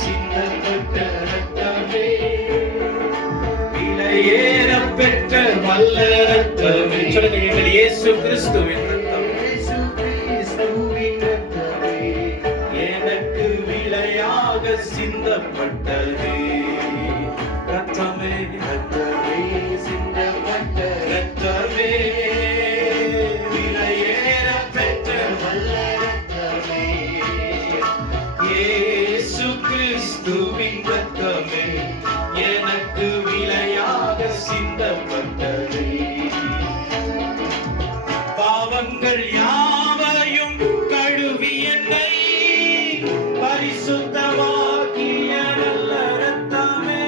சிந்தப்பட்ட ரத்தமே, விலையேற பெற்ற வல்ல ரத்தமே. சொல்லுங்க, எங்கள் இயேசு கிறிஸ்துவின் ரத்தம், இயேசு கிறிஸ்துவின் ரத்தமே, எனக்கு விலையாக சிந்தப்பட்டது. ரத்தமே ரத்தமே சிந்தப்பட்ட ரத்தமே, விலையேற பெற்ற வல்ல ரத்தமே, இயேசு கிறிஸ்துவின் ரத்தமே, எனக்கு விலையாக சிந்தப்பட்டது. பாவங்கள் யாவையும் கழுவி என்னை பரிசுத்தமாக்கிய நல்ல ரத்தமே,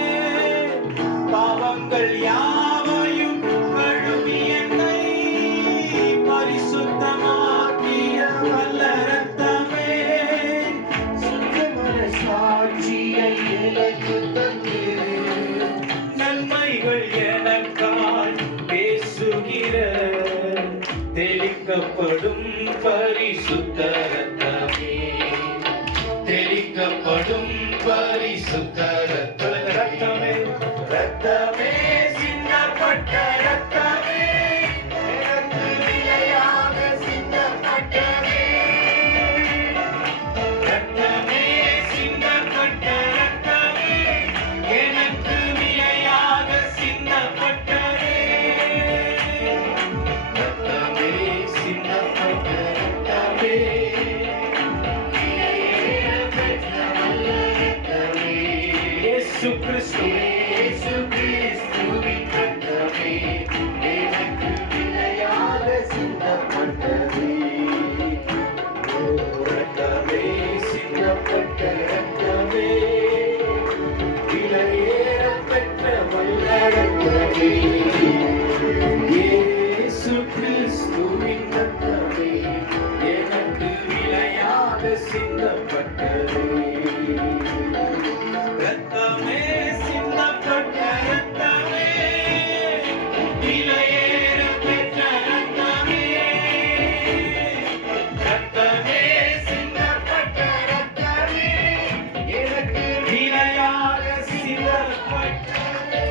பாவங்கள் யாவையும் கழுவி என்னை பரிசுத்தமாக்கிய நல்ல ரத்தமே, சுத்தமன சாட்சியை எனக்கு தந்து நன்மைகள் எனக்காய் பேசுகிற தெளிக்கப்படும் பரிசுத்த ரத்தமே, தெளிக்கப்படும் பரிசுத்த ரத்தமே, ரத்தமே சிந்தப்பட்ட ரத்தமே, எனக்கு விலையாக சிந்தப்பட்டதே, ரத்தமே சிந்தப்பட்ட ரத்தமே, எனக்கு விலையாக சிந்தப்பட்டதே, ரத்தமே சிந்தப்பட்ட ரத்தமே, இயேசு கிறிஸ்துவே, இயேசு கிறிஸ்துவின் ரத்தமே, எனக்கு விலையாக சிந்தப்பட்டது. ரத்தமே சிந்தப்பட்ட ரத்தமே, விலையேற பெற்ற வல்ல ரத்தமே, இயேசு கிறிஸ்துவின் ரத்தமே, எனக்கு விலையாக சிந்தப்பட்டது. ரத்தமே சிந்தப்பட்ட ரத்தமே, விலையேற பெற்ற ரத்தமே, ரத்தமே சிந்தப்பட்ட ரத்தமே, எனக்கு விலையாக சிந்தப்பட்டதே.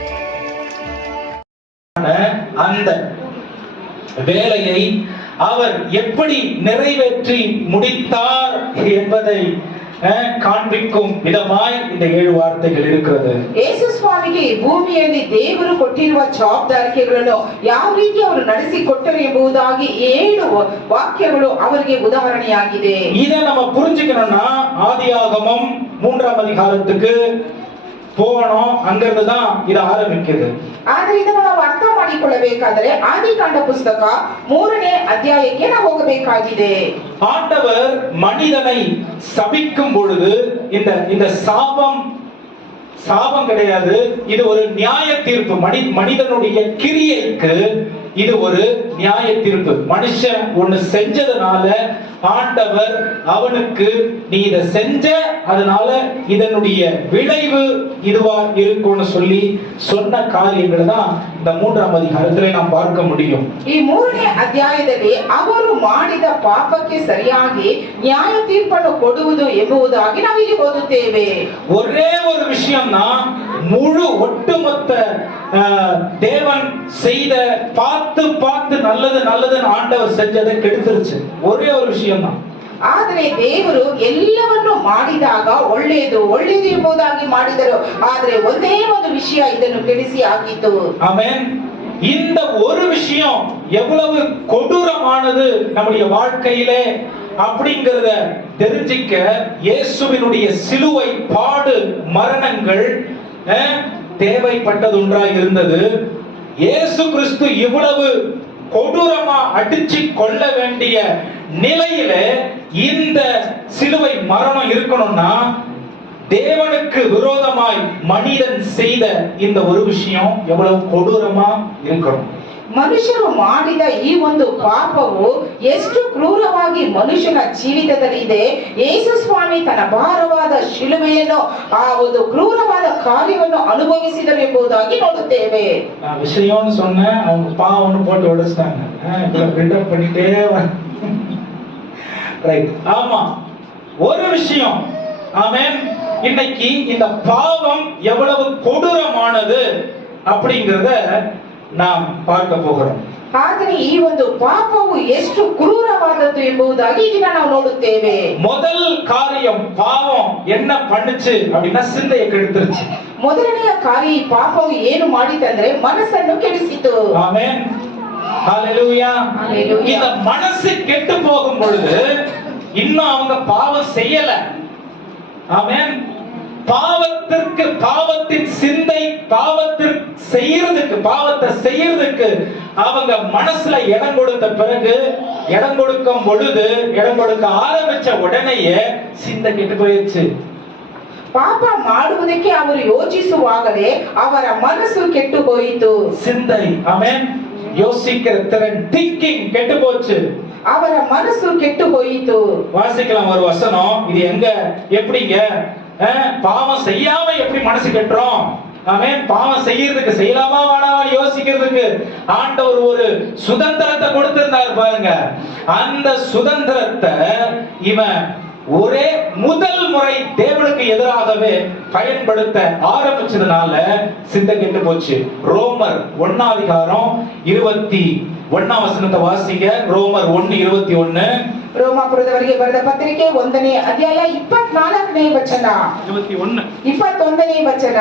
அந்த வேலையை அவர் எப்படி நிறைவேற்றி முடித்தார் என்பதை ಕಾಣ್ಬಿಕ್ಕುಂ ವಿಧಮಾಯ್ இந்த 7 ವಾರ್ತೆಗಳು ಇರುತ್ತದೆ. ಯೇಸು ಸ್ವಾಮಿಗೆ ಈ ಭೂಮಿಯಲ್ಲಿ ದೇವರು ಕೊಟ್ಟಿರುವ ಜವಾಬ್ದಾರಿಗಳನ್ನು ಯಾವ ರೀತಿ ಅವರು ನಡೆಸಿಕೊಟ್ಟರು ಎಂಬುದಾಗಿ 7 ವಾಕ್ಯಗಳು ಅವರಿಗೆ ಉದಾಹರಣೆಯಾಗಿದೆ. இதை நம்ம புரிஞ்சுக்கணும்னா ஆதியாகமம் 3ஆம் அதிகாரத்துக்கு போகணும். அங்கிருந்து தான் இது ஆரம்பிக்குது. ಆದರೆ ಇದನ್ನು ನಾವು ಅರ್ಥ ಮಾಡಿಕೊಳ್ಳಬೇಕಾದರೆ ಆದಿಕಾಂಡ ಪುಸ್ತಕ 3ನೇ ಅಧ್ಯಾಯಕ್ಕೆ ನಾವು ಹೋಗಬೇಕಾಗಿದೆ. ஆண்டவர் மனிதனை சபிக்கும் பொழுது இந்த சாபம் கிடையாது, இது ஒரு நியாய தீர்ப்பு. மனிதனுடைய கிரியைக்கு இது ஒரு நியாய தீர்ப்பு. மனுஷன் ஒண்ணு செஞ்சதுனால ஆண்டவர் அவனுக்கு நீ இதை செஞ்ச, அதனால இதனுடைய விளைவு இதுவா இருக்கும்னு சொல்லி சொன்ன காரியங்களை தான் இந்த 3ஆம் அதிகாரத்திலே நாம் பார்க்க முடியும். ಈ 3ನೇ ಅಧ್ಯಾಯದಲ್ಲಿ ಅವರು ಮಾಡಿದ ಪಾಪಕ್ಕೆ ಸರಿಯಾಗಿ ನ್ಯಾಯ ತೀರ್ಪನ್ನು ಕೊಡುವುದು ಎಂಬುದಾಗಿ ನಾವು ಇಲ್ಲಿ ಓದುತ್ತೇವೆ. ஒரே ஒரு விஷயம் தான் முழு ஒட்டுமொத்த தேவன் செய்த பார்த்து நல்லது ஆண்டவர் செஞ்சதை கெடுத்துருச்சு. ஒரே ஒரு விஷயம் தான். ಆದರೆ ದೇವರು ಎಲ್ಲವನ್ನು ಮಾಡಿದಾಗ ಒಳ್ಳೆಯದು ಎಂಬುದಾಗಿ ಮಾಡಿದರು. ಆದರೆ ಒಂದೇ ಒಂದು ವಿಷಯ ಇದನ್ನು ಕೆಡಿಸಿ ಹಾಕಿತು. ಆಮೆನ್. இந்த ஒரு விஷயம் எவ்வளவு கொடூரமானது நம்முடைய வாழ்க்கையிலே அப்படிங்கறத தெரிஞ்சிக்க இயேசுவினுடைய சிலுவை பாடு மரணங்கள் தேவைப்பட்டது ஒன்றாக இருந்தது. இயேசு கிறிஸ்து இவ்வளவு கொடூரமா அடிச்சு கொள்ள வேண்டிய நிலையில இந்த சிலுவை மரணம் இருக்கணும்னா தேவனுக்கு விரோதமாய் மனிதன் செய்த இந்த ஒரு விஷயம் எவ்வளவு கொடூரமா இருக்கணும். ಮನುಷ್ಯರು ಮಾಡಿದ ಈ ಒಂದು ಪಾಪವು ಎಷ್ಟು ಕ್ರೂರವಾಗಿ ಮನುಷ್ಯನ ಜೀವಿತದಲ್ಲಿ ಇದೆ. ಯೇಸು ಸ್ವಾಮಿ ತನ್ನ ಭಾರವಾದ ಶಿಲುಬೆಯನ್ನು ಆ ಒಂದು ಕ್ರೂರವಾದ ಕಾರ್ಯವನ್ನು ಅನುಭವಿಸಿದರು ಎಂಬುದಾಗಿ ನೋಡುತ್ತೇವೆ. விஷயம்னு சொன்ன அவங்க பாவம்னு போட்டு உடைச்சிட்டாங்க. பில்டப் பண்ணிட்டே ரைட். ஆமா, ஒரு விஷயம். ஆமென். இன்னைக்கு இந்த பாவம் எவ்வளவு கொடூரமானது அப்படிங்கறத நாம் பார்க்க போகிறோம். ಆದರೆ ಈ ಒಂದು ಪಾಪವು ಎಷ್ಟು ಕ್ರೂರವಾದದ್ದು ಎಂಬುದಾಗಿ ಇದನ್ನ ನಾವು ನೋಡುತ್ತೇವೆ. முதல் காரியம் பாவம் என்ன பண்ணுச்சு அப்படின்னா சிந்தையை கெடுத்துருச்சு. ಮೊದಲನೆಯ ಕಾರ್ಯ ಈ ಪಾಪವು ಏನು ಮಾಡಿತಂದ್ರೆ ಮನಸ್ಸನ್ನು ಕೆಡಿಸಿತು. ஆமென், ஹalleluya. ஹalleluya. இந்த மனசு கெட்டு போகும் பொழுது இன்னும் அவங்க பாவம் செய்யல. ஆமென். பாவத்தின் சிந்தை பாவத்தை செய்யறதுக்கு அவங்க மனசுல இடம் கொடுத்த பிறகு, இடம் கொடுக்க ஆரம்பிச்ச உடனேயே சிந்தை கெட்டு போயிருச்சு. ಪಾಪ ಮಾಡುವುದಕ್ಕೆ ಅವರು ಯೋಚಿಸುವಾಗಲೇ ಅವರ ಮನಸ್ಸು ಕೆಟ್ಟು ಹೋಯಿತು. சிந்தை, ஆமென், யோசிக்கிற திறன், திங்கிங் கெட்டு போச்சு. ಅವರ ಮನಸ್ಸು ಕೆಟ್ಟು ಹೋಯಿತು. வாசிக்கலாம் ஒரு வசனம். இது எங்க எப்படிங்க பாவம் செய்யாம எப்படி மனசு கெட்டுறோம்? ஆமென். பாவம் செய்யறதுக்கு செய்யலாமா வேணாமா யோசிக்கிறதுக்கு ஆண்டவர் ஒரு சுதந்திரத்தை கொடுத்திருந்தார் பாருங்க. அந்த சுதந்திரத்தை இவன் ஒரே முதல் முறை தேவனுக்கு எதிராகவே பயன்படுத்த ஆரம்பிச்சதுனால சிந்தை கெட்டு போச்சு. ரோமர் 1:21 வாசிங்க. ரோமர் 1:21. ರೋಮಾಪುರದವರಿಗೆ ಬರೆದ ಪತ್ರಿಕೆ 1ನೇ ಅಧ್ಯಾಯ 24ನೇ ವಚನ. 21ನೇ ವಚನ.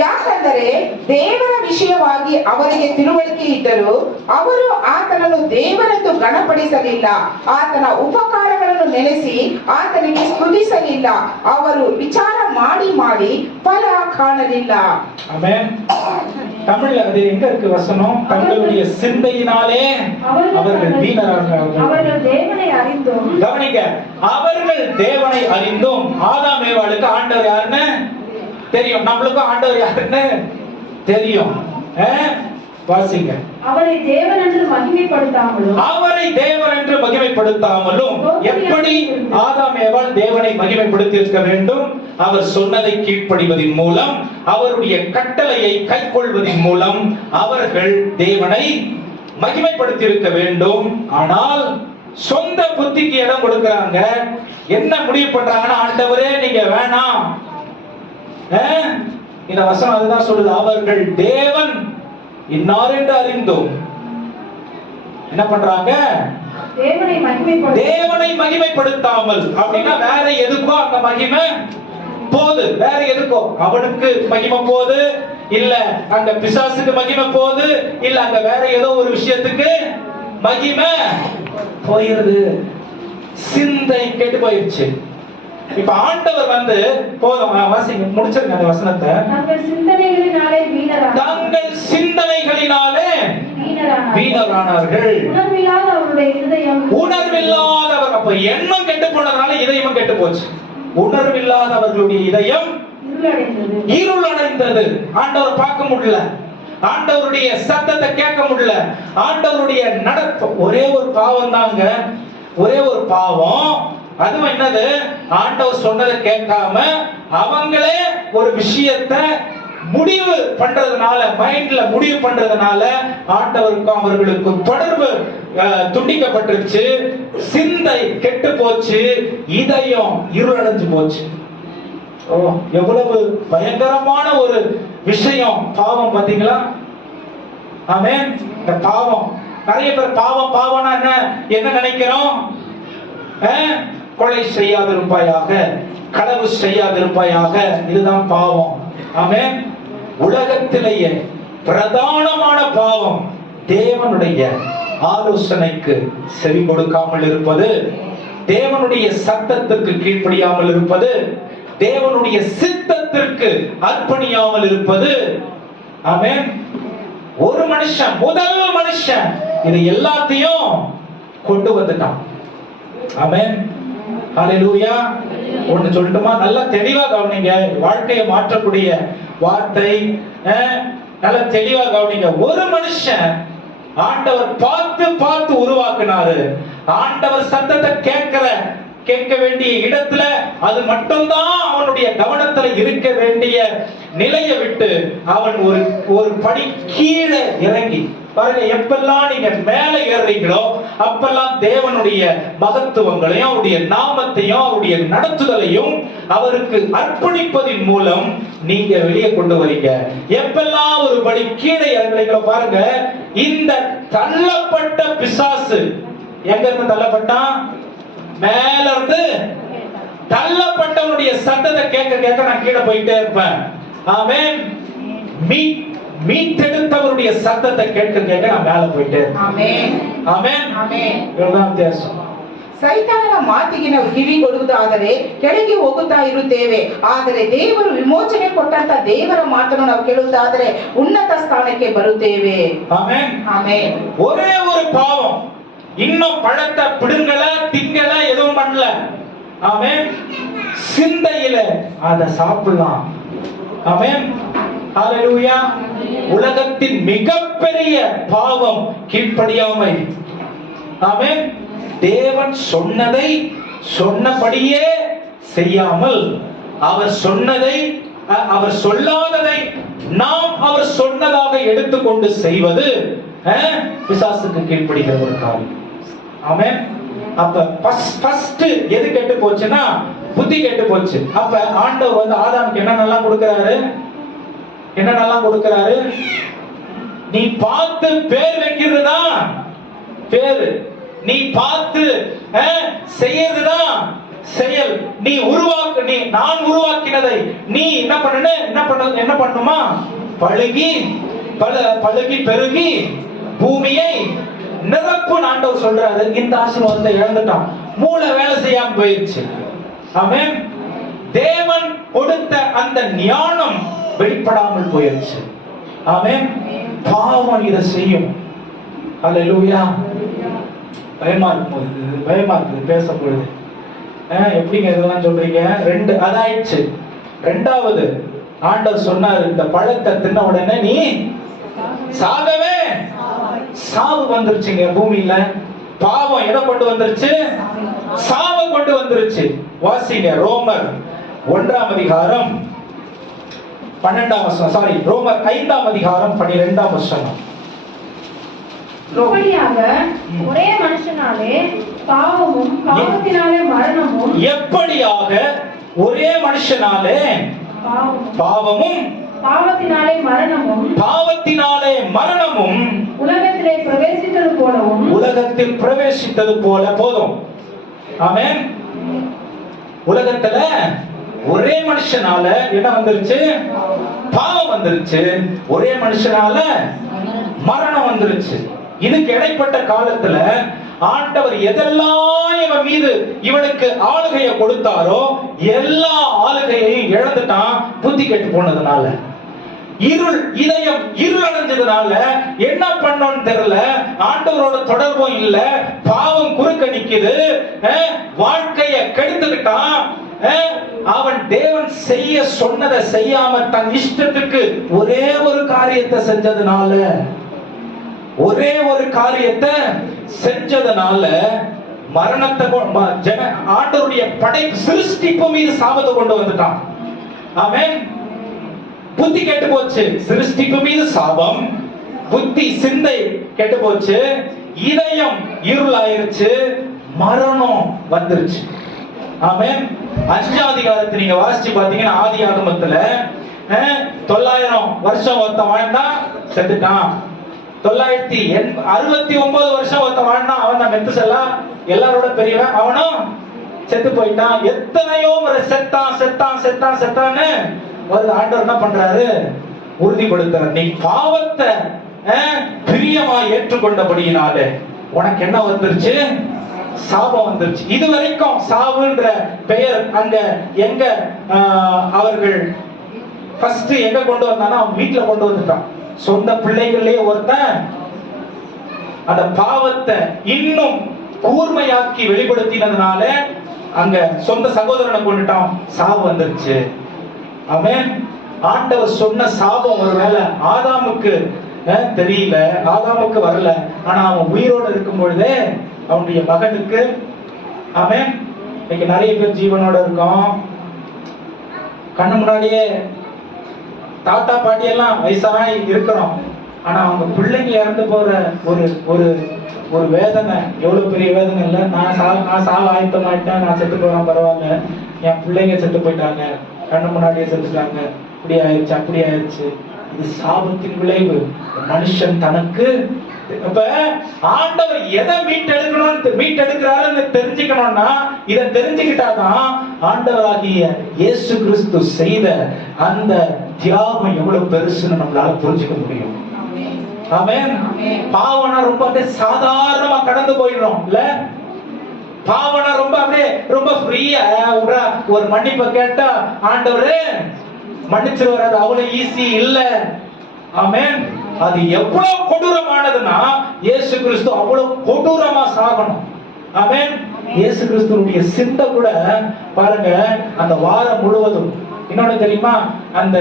ಯಾಕಂದರೆ ದೇವರ ವಿಷಯವಾಗಿ ಅವರಿಗೆ ತಿಳುವಳಿಕೆ ಇದ್ದರೂ ಅವರು ಆತನನ್ನು ದೇವರೆಂದು ಗಣಪಡಿಸಲಿಲ್ಲ, ಆತನ ಉಪಕಾರಗಳನ್ನು ನೆನೆಸಿ ಆತನಿಗೆ ಸ್ತುತಿಸಲಿಲ್ಲ. ಅವರು ವಿಚಾರ ಮಾಡಿ ಮಾಡಿ ಫಲ ಕಾಣಲಿಲ್ಲ. ஆமென். தமிழ்ல அது எங்க இருக்கு வசனம்? தங்களுடைய சிந்தையினாலே அவர்கள் வீணரானார்கள். அவர்கள் தேவனை அறிந்தும், கவனிங்க, அவர்கள் தேவனை அறிந்தும். ஆதாம் ஏவாளுக்கு ஆண்டவர் யாருன்னு தெரியும், நம்மளுக்கும் ஆண்டவர் யாருன்னு தெரியும். வாசிங்க. அவரை தேவன் என்று மகிமைப்படுத்தாமலும் எப்படி ஆதாம் ஏவாள் தேவனை மகிமைப்படுத்தி இருக்க வேண்டும்? அவர் சொன்னதை கீழ்ப்படிவதின் மூலம், அவருடைய கட்டளையை கைக்கொள்வதின் மூலம் அவர்கள் தேவனை மகிமைப்படுத்தி இருக்க வேண்டும். ஆனால் சொந்த புத்திக்கு இடம் கொடுக்கறாங்க. என்ன முடிவு பண்றாங்கன்னா, ஆண்டவரே நீங்க வேணாம். இந்த வசனம் அதுதான் சொல்லுது. அவர்கள் தேவன் இன்னார் என்று அறிந்தோம் என்ன பண்றாங்க? தேவனை மகிமைப்படுத்தாமல். அப்படின்னா வேற எதுக்கோ அங்க மகிமை போகுது, வேற எதுக்கோ அவனுக்கு மகிமை போகுது, இல்ல அங்க பிசாசுக்கு மகிமை போகுது, இல்ல அங்க வேற ஏதோ ஒரு விஷயத்துக்கு மகிமை போயிருது. சிந்தை கெட்டு போயிருச்சு. இப்ப ஆண்டவர் வந்து போதும், வாசிங்க, முடிச்சிருங்க அந்த வசனத்தை. தங்கள் சிந்தனைகளினாலே வீணரானார்கள். உணர்வில்லாதவர். அப்ப எண்ணம் கெட்டு போனதுனால இதயமும் கெட்டு போச்சு. உணர்வில்லாதவர்களுடைய இதயம் இருளடைந்தது. ஆண்டவர் பார்க்க முடியல, ஆண்டவருடைய சத்தத்தை கேட்க முடியல, ஆண்டவருடைய நடப்பு. ஒரே ஒரு பாவம் தாங்க, ஒரே ஒரு பாவம். அதுவும் என்னது? ஆண்டவர் சொன்னதை கேட்காம அவங்களே ஒரு விஷயத்தை முடிவு பண்றதுனால, மைண்ட்ல முடிவு பண்றதுனால ஆண்டவருக்கும் அவர்களுக்கும் தொடர்பு துண்டிக்கப்பட்டுருச்சு. சிந்தை கெட்டு போச்சு, இதயம் இருளடைஞ்சு போச்சு. ஓ, எவ்வளவு பயங்கரமான ஒரு விஷயம் பாவம், பாத்தீங்களா? ஆமென். இந்த பாவம், நிறைய பேர் பாவம் பாவம்னா என்ன நினைக்கிறோம்? கொலை செய்யாதிருப்பாயாக, களவு செய்யாதிருப்பாயாக, இதுதான் பாவம். ஆமென். உலகத்திலேயே பிரதானமான பாவம் தேவனுடைய ஆலோசனைக்கு செவி கொடுக்காமல் இருப்பது, தேவனுடைய சத்தத்துக்கு கீழ்ப்படியாமல் இருப்பது, தேவனுடைய சித்தத்திற்கு அர்ப்பணியாமல் இருப்பது. ஆமென். ஒரு மனுஷன், முதல் மனுஷன் இது எல்லாத்தையும் கொண்டு வந்துட்டான். ஆமென். ஹalleluya. ஒன்னு சொல்லட்டுமா? நல்லா தெளிவா கவனிங்க. வாழ்க்கையை மாற்றக்கூடிய வார்த்தை, நல்லா தெளிவா கவனிங்க. ஒரு மனுஷன் ஆண்டவர் பார்த்து உருவாக்குனாரு. ஆண்டவர் சத்தத்தை கேட்க வேண்டிய இடத்துல அது மட்டும்தான் அவனுடைய கவனத்துல இருக்க வேண்டிய நிலையை விட்டு அவன் ஒரு படி கீழே இறங்கி பாருங்க. எப்பெல்லாம் நீங்க மேல ஏறுறீங்களோ அப்பெல்லாம் தேவனுடைய மகத்துவங்களையும் அவருடைய நாமத்தையும் அவருடைய நடத்துதலையும் அவருக்கு அர்ப்பணிப்பதின் மூலம் நீங்க வெளியே கொண்டு வரீங்க. எப்பெல்லாம் ஒரு படி கீழே இறங்குறீங்களோ பாருங்க, இந்த தள்ளப்பட்ட பிசாசு எங்க இருந்து தள்ளப்பட்டான்? மேல இருந்து. தள்ளப்பட்டவனுடைய சத்தத்தை கேட்க கேட்க நான் கீழே போயிட்டே இருப்பேன். ஆமென். மீட்டெடுத்தவருடைய சத்தத்தை கேட்க கேட்க நான் மேல போயிட்டே இருப்பேன். ಆಮೆನ್. ஆமென். ಆಮೆನ್. இதுதான் வித்தியாசம். ಸೈತಾನನ ಮಾತಿಗೆ ನಾವು ಕಿವಿ ಕೊಡುವುದಾದರೆ ಕೆಳಗೆ ಹೋಗುತ್ತಾ ಇರುತ್ತೇವೆ. ಆದರೆ ದೇವರು ವಿಮೋಚನೆ ಕೊಟ್ಟಂತ ದೇವರ ಮಾತನ್ನು ನಾವು ಕೇಳುವುದಾದರೆ ಉನ್ನತ ಸ್ಥಾನಕ್ಕೆ ಬರುತ್ತೇವೆ. ஆமென். ಆಮೆನ್. ஒரே ஒரு பாவம், இன்னும் பழத்தை பிடுங்கல திங்கல எதுவும் பண்ணல. ஆமென். சிந்தையில அத சாப்பிடலாம். ஆமென். ஹalleluya. உலகத்தின் மிகப்பெரிய பாவம் கீழ்ப்படியாமை. ஆமென். தேவன் சொன்னதை சொன்னபடியே செய்யாமல் அவர் சொன்னதை அவர் சொல்லாததை நாம் அவர் சொன்னதாக எடுத்துக்கொண்டு செய்வது பிசாசுக்கு கீழ்ப்படுகிற ஒரு காரியம். ஆமென். அப்ப ஃபர்ஸ்ட் எது கெட்டு போச்சுன்னா புத்தி கெட்டு போச்சு. அப்ப ஆண்டவர் வந்து ஆதாமுக்கு என்னென்னலாம் கொடுக்கிறாரு? என்னென்னலாம் கொடுக்கிறாரு? நீ பார்த்து பேர் வைக்கிறதுதான் பேரு, நீ பார்த்து செய்யறதுதான் செயல். நீ நான் உருவாக்கினதை நீ என்ன பண்ணுமா? பழுகி பெருகி பூமியை நிரப்பு ஆண்டவர் சொல்றாரு. இந்த ஆசீர்வாதத்தை இழந்துட்டான், மூளை வேலை செய்யாம போயிடுச்சு. ஆமென். தேவன் கொடுத்த அந்த ஞானம் வெளிப்படாமல் போயிடுச்சு. ஆமென். பாவம் இதை செய்யும். ஹல்லேலூயா. பயமா இருக்குது பேசப்படுது. எப்படிங்க இதெல்லாம் சொல்றீங்க? ரெண்டு அதாயிடுச்சு. ரெண்டாவது ஆண்டவர் சொன்னார், இந்த பழத்தை தின்ன உடனே நீ சாகவே. சாவு வந்துருச்சுங்க பூமியில. பாவம் எதை கொண்டு வந்துருச்சு? சாவை கொண்டு வந்துருச்சு. வாசிங்க ரோமர் 1ஆம் அதிகாரம் 12ஆம் வசனம். ரோமர் 5ஆம் அதிகாரம் 12ஆம் வசனம். இப்படியாக ஒரே மனுஷனாலே பாவமும் பாவத்தினாலே மரணமும், எப்படியாக ஒரே மனுஷனாலே பாவமும் பாவத்தினாலே மரணமும், பாவத்தினாலே மரணமும் உலகத்திலே பிரவேசித்தது போலவும், உலகத்தில் பிரவேசித்தது போல. போதும். ஆமென். உலகத்துல ஒரே மனுஷனால என்ன வந்துருச்சு? பாவம் வந்துருச்சு. ஒரே மனுஷனால மரணம் வந்துருச்சு. இதுக்கு இடைப்பட்ட காலத்துல ஆண்டவர் எதெல்லாம் இவன் மீது இவனுக்கு ஆளுகையை கொடுத்தாரோ எல்லா ஆளுகையையும் இழந்துட்டான். புத்தி கெட்டு போனதுனால, இதயம் இருள் அடைஞ்சதுனால என்ன பண்ணோன்னு தெரியல. ஆண்டவரோட தொடர்பும் இல்ல, பாவம் குறுக்க நிக்குது, வாழ்க்கைய கெடுத்துக்கிட்டான். அவன் தேவன் செய்ய சொன்னதை செய்யாம தன் இஷ்டத்துக்கு ஒரே ஒரு காரியத்தை செஞ்சதுனால மரணத்தை ஆண்டவருடைய படைப்பு சிருஷ்டிப்பு மீது சாபத்தை கொண்டு வந்துட்டான். ஆமென். புத்தி கெட்டு போச்சு. சிருஷ்டிப்பு மீது சாபம், புத்தி சிந்தை கெட்டு போச்சு, இதயம் இருளாயிருச்சு, மரணம் வந்துருச்சு. ஆமென். 5ஆம் அதிகாரத்தை நீங்க வாசிச்சு பாத்தீங்கன்னா ஆதி ஆகமத்துல 900 வருஷம் ஒருத்தன் வாழ்ந்தா செத்துட்டான். 969 வருஷம் ஒருத்தன் வாழ்ந்தா அவன் தான் மெத்துசெல்லா, எல்லாரோட பெரியவன், அவனும் செத்து போயிட்டான். எத்தனையோ முறை செத்தான்னு ஒரு ஆண்டவர் என்ன பண்றாரு? உறுதிப்படுத்துறார். நீ பாவத்தை பிரியமா ஏற்றுக்கொண்டபடியினாலே உனக்கு என்ன வந்துருச்சு? சாபம் வந்துருச்சு. இது வரைக்கும் சாவுன்ற பெயர் அங்க எங்க அவர்கள் ஃபர்ஸ்ட் எங்க கொண்டு வந்தானா? அவன் வீட்டுல கொண்டு வந்துட்டான். சொந்த பிள்ளைகளே ஒருத்தன் அந்த பாவத்தை இன்னும் கூர்மையாக்கி வெளிப்படுத்தினதுனால அங்க சொந்த சகோதரனை கொண்டுட்டான். சாவு வந்துருச்சு. ஆமென். ஆண்டவர் சொன்ன சாபம் ஒருவேளை ஆதாமுக்கு தெரியல, ஆதாமுக்கு வரல, ஆனா அவன் உயிரோடு இருக்கும் பொழுதே அவனுடைய மகனுக்கு. ஆமென். இன்னைக்கு நிறைய பேர் ஜீவனோட இருக்கோம். கண்ணு முன்னாடியே தாத்தா பாட்டி எல்லாம் வயசானா இருக்கிறோம். ஆனா அவங்க பிள்ளைங்க இறந்து போற ஒரு ஒரு வேதனை, எவ்வளவு பெரிய வேதனை இல்ல. நான் சாவ ஆயத்தமாயிட்டேன், நான் செத்து போறேன், பரவாயில்ல, என் பிள்ளைங்க செத்து போயிட்டாங்க, கண்ணு முன்னாடியே செத்துட்டாங்க, இப்படி ஆயிடுச்சு அப்படி ஆயிடுச்சு. இது சாபத்தின் விளைவு. மனுஷன் தனக்கு இப்ப ஆண்டவர் எதை மீட்டெடுக்கிறாருன்னு தெரிஞ்சுக்கணும்னா, இதை தெரிஞ்சுக்கிட்டாதான் ஆண்டவராகிய இயேசு கிறிஸ்து செய்த அந்த தியாகம் எவ்வளவு பெருசுன்னு நம்மளால புரிஞ்சுக்க முடியும். ஆமென். பாவனா ரொம்ப அப்படியே சாதாரணமா கடந்து போயிடும் இல்ல. பாவனா ரொம்ப அப்படியே ரொம்ப ஃப்ரீயா ஒரு மன்னிப்பை கேட்டா ஆண்டவரே மன்னிச்சிருவாரு. அது அவ்வளவு ஈஸி இல்ல. ஆமென். அது எவ்வளவு கொடூரமானதுன்னா இயேசு கிறிஸ்து அவ்வளவு கொடூரமா சாகணும். ஆமென். இயேசு கிறிஸ்துவுடைய சிந்தை கூட பாருங்க, அந்த வாரம் முழுவதும் இன்னொன்னு தெரியுமா, அந்த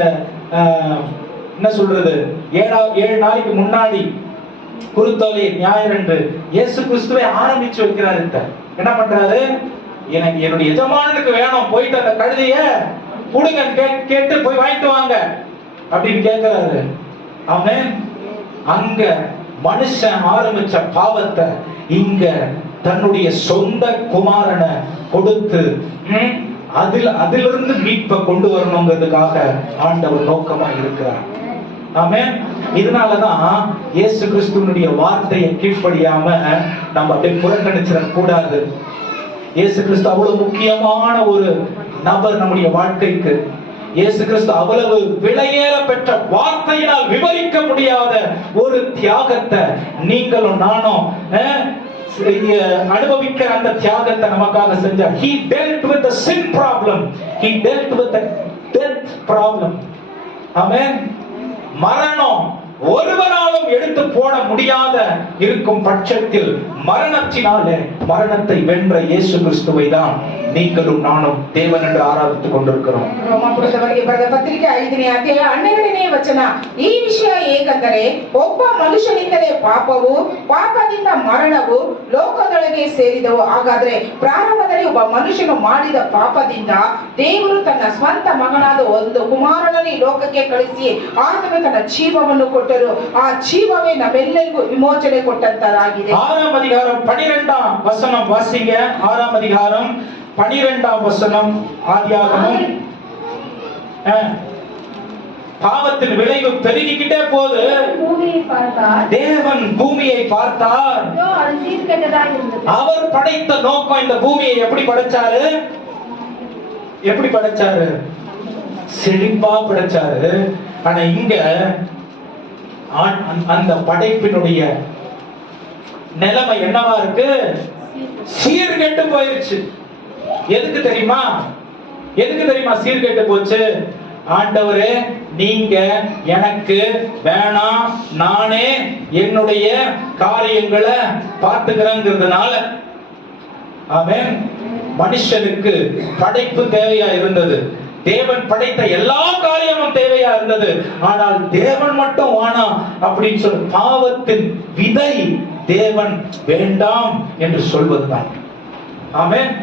என்ன சொல்றது, 7 நாளைக்கு முன்னாடி குருத்தோலை ஞாயிறன்று இயேசு கிறிஸ்துவை ஆரம்பிச்சு வைக்கிறாரு. என்ன பண்றாரு, எனக்கு என்னுடைய எஜமானனுக்கு வேணும், போயிட்டு அந்த கழுதைய புடுங்க கேட்டு போய் வாங்கிட்டு வாங்க அப்படின்னு கேட்கிறாரு. ஆமென். அங்க மனுஷன் ஆரம்பிச்ச பாவத்தை இங்க தன்னுடைய சொந்த குமாரனை கொடுத்து அதிலிருந்து மீட்பை கொண்டு வரணுங்கிறதுக்காக ஆண்டவர் நோக்கமா இருக்கிறார். ஆமென். இதனாலதான் இயேசு கிறிஸ்துவனுடைய வார்த்தையை கீழ்ப்படியாம நம்ம அப்படியே புறக்கணிச்சிட கூடாது. இயேசு கிறிஸ்து அவ்வளவு முக்கியமான ஒரு நபர் நம்முடைய வாழ்க்கைக்கு. இயேசு கிறிஸ்து அவ்வளவு விலையேற பெற்ற வார்த்தையினால் விவரிக்க முடியாத ஒரு தியாகத்தை நீங்களும் நானும் அனுபவிக்கிற அந்த தியாகத்தை நமக்காக செஞ்சார். He dealt with the sin problem. He dealt with the death problem. Amen. மரணம் ஒருவராலும் எடுத்து போட முடியாத இருக்கும் பட்சத்தில் மரணத்தினாலே மரணத்தை வென்ற இயேசு கிறிஸ்துவை தான் நீங்களும் நானும் தேவன் என்று ಆರಾಧಿಸಿಕೊಂಡು கொண்டிருக்கிறோம். ರೋಮಾಪುರದವರಿಗೆ ಬರೆದ ಪತ್ರಿಕೆ 5ನೇ ಅಧ್ಯಾಯ 12ನೇ ವಚನ. ಈ ವಿಷಯ ಏಕೆಂದರೆ ಒಬ್ಬ ಮನುಷ್ಯನಿಂದಲೇ ಪಾಪವು, ಪಾಪದಿಂದ ಮರಣವು ಲೋಕದೊಳಗೆ ಸೇರಿದವು. ಹಾಗಾದ್ರೆ ಪ್ರಾರಂಭದಲ್ಲಿ ಒಬ್ಬ ಮನುಷ್ಯನು ಮಾಡಿದ ಪಾಪದಿಂದ ದೇವರು ತನ್ನ ಸ್ವಂತ ಮಗನಾದ ಒಂದು ಕುಮಾರನನ್ನು ಈ ಲೋಕಕ್ಕೆ ಕಳಿಸಿ ಆತನು ತನ್ನ ಜೀವವನ್ನು ಕೊಟ್ಟರು. ಆ ಜೀವವೇ ನಮ್ಮೆಲ್ಲರಿಗೂ ವಿಮೋಚನೆ ಕೊಟ್ಟಂತಾಗಿದೆ. 6ாம் அதிகாரம் 12ாம் வசனம் வாசிங்க. 6ாம் அதிகாரம் 12ாம் வசனம். ஆதியாகமம். பாவத்தின் விளைவு பெருகிக்கிட்டே போகுது. தேவன் பூமியை பார்த்தார். அவர் படைத்த நோக்கம், இந்த பூமியை எப்படி படைச்சாரு? எப்படி படைச்சாரு? செழிப்பா படைச்சாரு. ஆனா இங்க அந்த படைப்பினுடைய நிலைமை என்னவா இருக்கு? சீர்கெட்டு போயிருச்சு. எதுக்கு தெரியுமா? எதுக்கு தெரியுமா சீர்கெட்டு போச்சு? ஆண்டவரே, நீங்க எனக்கு வேணாம், நானே என்னுடைய காரியங்களை பார்த்துக்கிறேங்கிறதுனால. ஆமென். மனுஷனுக்கு படைப்பு தேவையா இருந்தது. தேவன் படைத்த எல்லா காரியமும் தேவையா இருந்தது. ஆனால் தேவன் மட்டும் வானா அப்படின்னு சொல்லி பாவத்தின் விதை தேவன் வேண்டாம் என்று சொல்வதுதான். ஆமென்.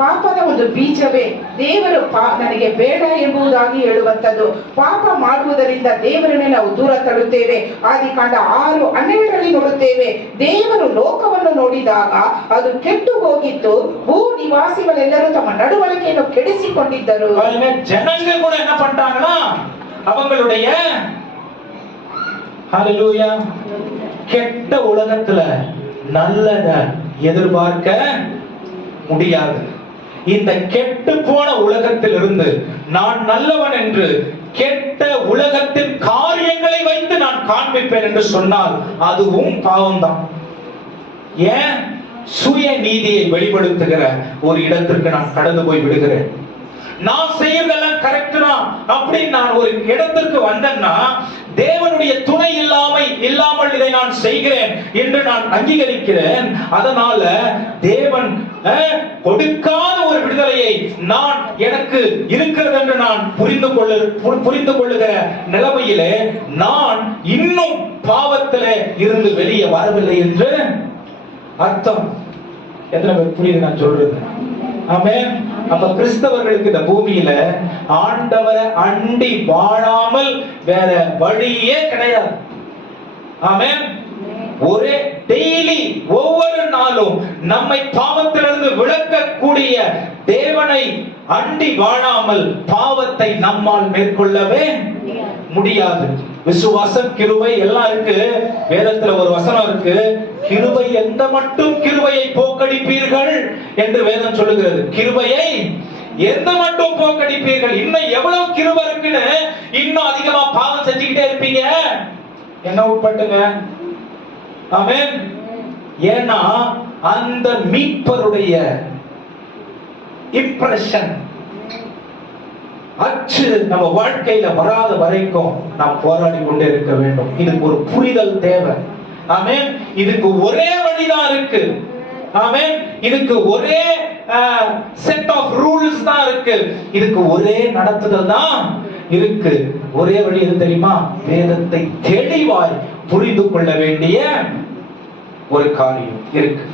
ಪಾಪದ ಒಂದು ಬೀಜವೇ ದೇವರು ನನಗೆ ಬೇಡ ಎಂಬುದಾಗಿ ಹೇಳುವಂತದ್ದು. ಪಾಪ ಮಾಡುವುದರಿಂದ ದೇವರನ್ನೇ ನಾವು ದೂರ ತಳ್ಳುತ್ತೇವೆ. ಆದಿಕಾಂಡ 6:12 ನೋಡುತ್ತೇವೆ. ದೇವರು ಲೋಕವನ್ನು ನೋಡಿದಾಗ ಅದು ಕೆಟ್ಟು ಹೋಗಿತ್ತು. ಭೂ ನಿವಾಸಿಗಳೆಲ್ಲರೂ ತಮ್ಮ ನಡವಳಿಕೆಯನ್ನು ಕೆಡಿಸಿಕೊಂಡಿದ್ದರು. ಜನங்க கூட என்ன பண்ணிட்டாங்கன்னா, அவங்களுடைய ஹalleluya கெட்ட உலகத்துல நல்லத எதிர்பார்க்க முடியாது. இந்த கெட்டு போன உலகத்தில் இருந்து நான் நல்லவன் என்று கெட்ட உலகத்தின் காரியங்களை வைத்து நான் காண்பிப்பேன் என்று சொன்னால் அதுவும் பாவம்தான். ஏன்? சுய நீதியை வெளிப்படுத்துகிற ஒரு இடத்திற்கு நான் கடந்து போய் விடுகிறேன். நான் செய்யறதெல்லாம் கரெக்ட் தான் அப்படின்னு நான் ஒரு இடத்திற்கு வந்தேன்னா, தேவனுடைய துணை இல்லாமல் இதை நான் செய்கிறேன் என்று நான் அங்கீகரிக்கிறேன். அதனால தேவன் கொடுக்காத ஒரு விடுதலையை நான் எனக்கு இருக்கிறது என்று நான் புரிந்து கொள்ளுகிற நிலைமையிலே நான் இன்னும் பாவத்திலே இருந்து வெளியே வரவில்லை என்று அர்த்தம். எத்தனை பேர் புரியுது நான் சொல்றது? ஆமென். அப்ப கிறிஸ்தவர்களுக்கு இந்த பூமியில ஆண்டவரை அண்டி வாழாமல் வேற வழியே கிடையாது. ஆமென். ஒரே டெய்லி ஒவ்வொரு நாளும் நம்மை பாவத்திலிருந்து விளக்கக்கூடிய தேவனை அண்டி வாழாமல் பாவத்தை நம்மால் மேற்கொள்ளவே முடியாது. விசுவாசம், கிருபை எல்லாம் இருக்கு. வேதத்துல ஒரு வசனம் இருக்கு, கிருபை எந்த மட்டும் கிருபையை போக்கடிப்பீர்கள் என்று வேதம் சொல்லுகிறது. கிருபையை எந்த மட்டும் போக்கடிப்பீர்கள். இன்னும் எவ்வளவு கிருபை இருக்குன்னு இன்னும் அதிகமா பாவம் செஞ்சுக்கிட்டே இருப்பீங்க. என்ன உட்பட்டுங்க? ஆமென். ஏன்னா அந்த மீட்பருடைய இம்ப்ரெஷன் அச்சு நம்ம வாழ்க்கையில வராத வரைக்கும் நாம் போராடி கொண்டே இருக்க வேண்டும். இதுக்கு ஒரு புரிதல் தேவை. ஆமென். இதுக்கு ஒரே வழிதான் இருக்கு. ஆமென். இதுக்கு ஒரே செட் ஆஃப் ரூல்ஸ் தான் இருக்கு. இதுக்கு ஒரே நடத்துதல் தான் இருக்கு. ஒரே வழி எது தெரியுமா? வேதத்தை தெளிவாய் புரிந்து கொள்ள வேண்டிய ஒரு காரியம் இருக்கு.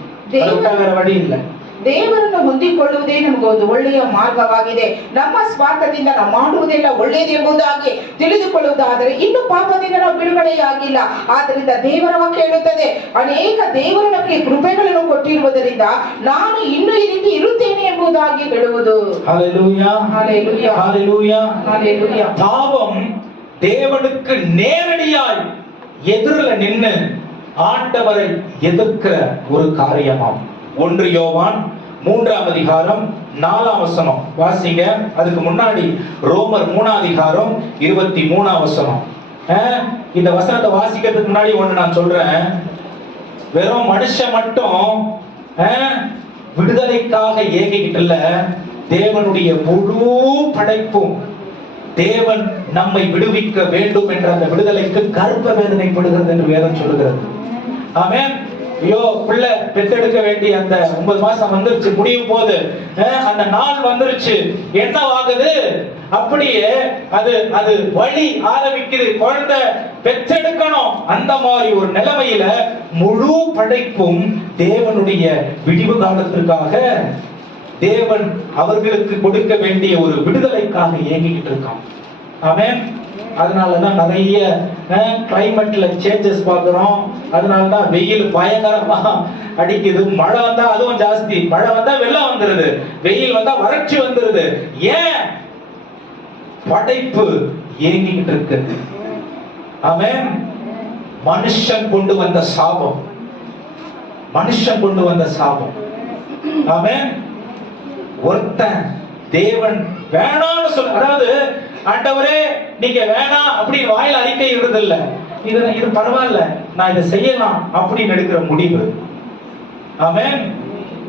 வேற வழி இல்லை. ದೇವರನ್ನು ಹೊಂದಿಕೊಳ್ಳುವುದೇ ನಮಗೆ ಒಂದು ಒಳ್ಳೆಯ ಮಾರ್ಗವಾಗಿದೆ. ನಮ್ಮ ಸ್ವಾರ್ಥದಿಂದ ನಾವು ಮಾಡುವುದೆಲ್ಲ ಒಳ್ಳೆಯದೆಂಬುದಾಗಿ ತಿಳಿದುಕೊಳ್ಳುವುದಾದರೆ ಇನ್ನು ಪಾಪದಿಂದ ನಾವು ಬಿಡುಗಡೆಯಾಗಿಲ್ಲ. ಆದ್ದರಿಂದ ದೇವರ ವಾಕ್ಯ ಹೇಳುತ್ತದೆ, ಅನೇಕ ದೇವರು ನಮಗೆ ಕೃಪೆಗಳನ್ನು ಕೊಟ್ಟಿರುವುದರಿಂದ ನಾನು ಇನ್ನೂ ಈ ರೀತಿ ಇರುತ್ತೇನೆ ಎಂಬುದಾಗಿ ಹೇಳುವುದು. ஹல்லேலூயா, ஹல்லேலூயா, ஹல்லேலூயா, ஹல்லேலூயா. பாவம் தேவனுக்கு நேரடியாய் எதிரில நின்னு ஆண்டவரை எதிர்க்கிற ஒரு காரியமாம். 1 யோவான் 3ஆம் அதிகாரம் 4ஆம் வசனம் வாசிங்க. அதுக்கு முன்னாடி ரோமர் 3ஆம் அதிகாரம் 23ஆம் வசனம். இந்த வசனத்தை வாசிக்கிறதுக்கு முன்னாடி ஒண்ணு நான் சொல்றேன். வெறும் மனுஷன் மட்டும் விடுதலைக்காக ஏங்கிக்கிட்டு இல்ல, தேவனுடைய முழு படைப்பும் தேவன் நம்மை விடுவிக்க வேண்டும் என்ற அந்த விடுதலைக்கு கர்ப்ப வேதனைப்படுகிறது என்று வேதம் சொல்லுகிறது. ஆமென். ஐயோ, பிள்ளை பெற்றெடுக்க வேண்டிய அந்த 9 மாசம் வந்துருச்சு, முடியும் போது அந்த நாள் வந்துருச்சு. என்ன ஆகுது? அப்படியே அது அது வழி ஆரம்பிக்குது. குழந்தை பெற்றெடுக்கணும். அந்த மாதிரி ஒரு நிலைமையில முழு படைப்பும் தேவனுடைய விடிவு காலத்திற்காக தேவன் அவர்களுக்கு கொடுக்க வேண்டிய ஒரு விடுதலைக்காக ஏங்கிக்கிட்டு இருக்கான். ஆமென். அதனாலதான் நிறைய கிளைமேட்ல சேஞ்சஸ் பார்க்கிறோம். அதனாலதான் வெயில் பயங்கரமா அடிக்குது. மழை வந்தா அதுவும் ஜாஸ்தி. மழை வந்தா வெள்ளம் வந்துருது, வெயில் வந்தா வறட்சி வந்துருது. ஏன்? படைப்பு ஏங்கிக்கிட்டு இருக்கு. ஆமென். மனுஷன் கொண்டு வந்த சாபம், மனுஷன் கொண்டு வந்த சாபம். ஆமென். ஒருத்தன் தேவன் வேணாம்னு சொல்ல, அதாவது ஆண்டவரே நீங்க வேணாம் அப்படி வாயில அறிக்கை விடுறது இல்ல, இது பரவாயில்ல நான் இதை செய்யலாம் அப்படின்னு எடுக்கிற முடிவு. ஆமென்.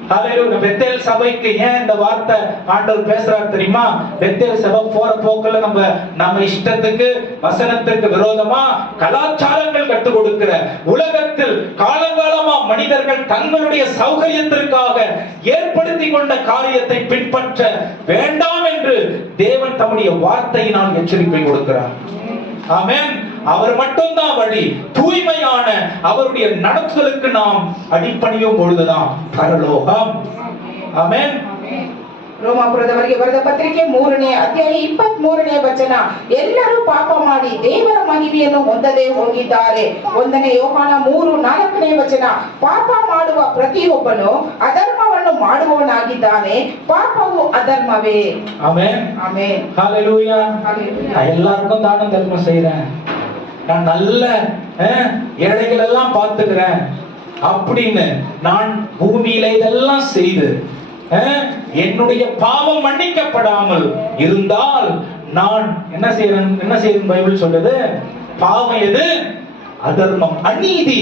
ஹல்லேலூயா. பெத்தேல் சபைக்கு ஏன் இந்த வார்த்தை ஆண்டவர் பேசுறாரு தெரியுமா? பெத்தேல் சபை போற போக்குல நம்ம இஷ்டத்துக்கு வசனத்துக்கு விரோதமா கலாச்சாரங்கள் கற்றுக் கொடுக்கிற, உலகத்தில் காலங்காலமா மனிதர்கள் தங்களுடைய சௌகரியத்திற்காக ஏற்படுத்தி கொண்ட காரியத்தை பின்பற்ற வேண்டாம் என்று தேவன் தம்முடைய வார்த்தையினால் எச்சரிக்கை கொடுக்கிறார். ஆமென். அவர் மட்டும்தான் வழி. தூய்மையான அவருடைய நடத்துதலுக்கு நாம் அடிப்பணியும் பொழுதுதான் பரலோகம். ஆமென். ರೋಮಾಪುರದವರಿಗೆ ಬರೆದ ಪತ್ರಿಕೆ 3ನೇ ಅಧ್ಯಾಯ 23ನೇ ವಚನ. ಎಲ್ಲರೂ ಪಾಪ ಮಾಡಿ ದೇವರ ಮಹಿಮೆಯನ್ನು ಹೊಂದದೆ ಹೋಗಿದ್ದಾರೆ. 1ನೇ ಯೋಹಾನ 3:4ನೇ ವಚನ. ಪಾಪ ಮಾಡುವ ಪ್ರತಿಯೊಬ್ಬನು ಅಧರ್ಮವನ್ನು ಮಾಡುವವನಾಗಿದ್ದಾನೆ, ಪಾಪವು ಅಧರ್ಮವೇ. ஆமென். ஆமென். ஹல்லேலூயா. ஹல்லேலூயா. நான் எல்லாருக்கும் தானம் தர்மம் செய்றேன், நான் நல்ல ஏழைகள் எல்லாம் பார்த்துக்கிறேன் அப்படின்னு நான் பூமியில இதெல்லாம் செய்து என்னுடைய பாவம் மன்னிக்கப்படாமல் இருந்தால் நான் என்ன செய்யறேன் பைபிள் சொல்லுது? பாவம் எது? அதர்மம், அநீதி.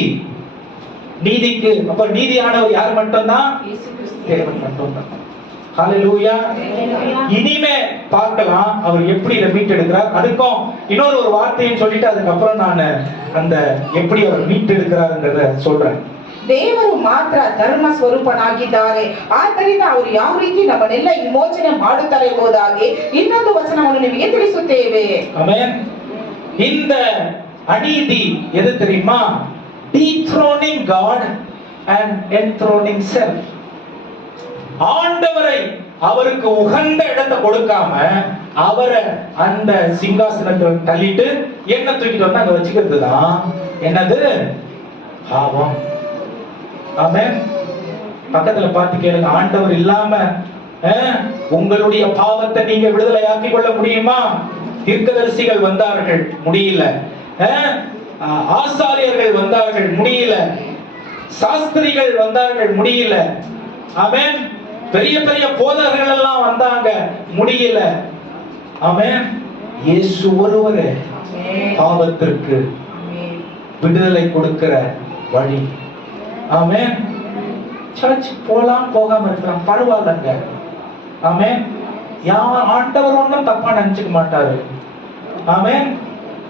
நீதிக்கு அப்ப நீதியானவர் யார் மட்டும்தான்? தேவன் மட்டும்தான். ஹல்லேலூயா. இனிமே பார்க்கலாம் அவர் எப்படி இதை மீட்டெடுக்கிறார். அதுக்கும் இன்னொரு வார்த்தையும் சொல்லிட்டு அதுக்கப்புறம் நான் அந்த எப்படி அவர் மீட்டெடுக்கிறார்ன்றத சொல்றேன். ದೇವರು ಮಾತ್ರ ಧರ್ಮ ಸ್ವರೂಪನಾಗಿದ್ದಾರೆ. ಆದ್ದರಿಂದ ಅವರು ಯಾವ ರೀತಿ ನಮ್ಮನ್ನೆಲ್ಲ ವಿಮೋಚನೆ ಮಾಡುತ್ತಾರೆ ಎಂಬುದಾಗಿ ಇನ್ನೊಂದು ವಚನವನ್ನು ನಿಮಗೆ ತಿಳಿಸುತ್ತೇವೆ. ಆಮೆನ್. இந்த அநீதி எது தெரியுமா? dethroning God and enthroning self. ஆண்டவரை அவருக்கு உகந்த இடத்தை கொடுக்காம அவரை அந்த சிங்காசனத்தை தள்ளிட்டு என்ன தூக்கிட்டு வந்து அங்க வச்சுக்கிறது தான் என்னது? பாவம். ஆமென். பக்கத்துல பார்த்து கேளுங்க, ஆண்டவர் இல்லாம உங்களுடைய பாவத்தை நீங்க விடுதலையாக்கி கொள்ள முடியுமா? தீர்க்கதரிசிகள் வந்தார்கள், முடியல. ஆசாரியர்கள் வந்தார்கள், முடியல. சாஸ்திரிகள் வந்தார்கள், முடியல. ஆமென். பெரிய பெரிய போதகர்கள் எல்லாம் வந்தாங்க, முடியல. ஆமென். இயேசு ஒருவரே பாவத்திற்கு விடுதலை கொடுக்கிற வழி. ஆமென். சர்ச் போலாம், போகாம இருக்கலாம், பரவாயில்லைங்க. ஆமென். ஆண்டவர் ஒன்றும் தப்பா நினைச்சுக்க மாட்டாரு. ஆமென்.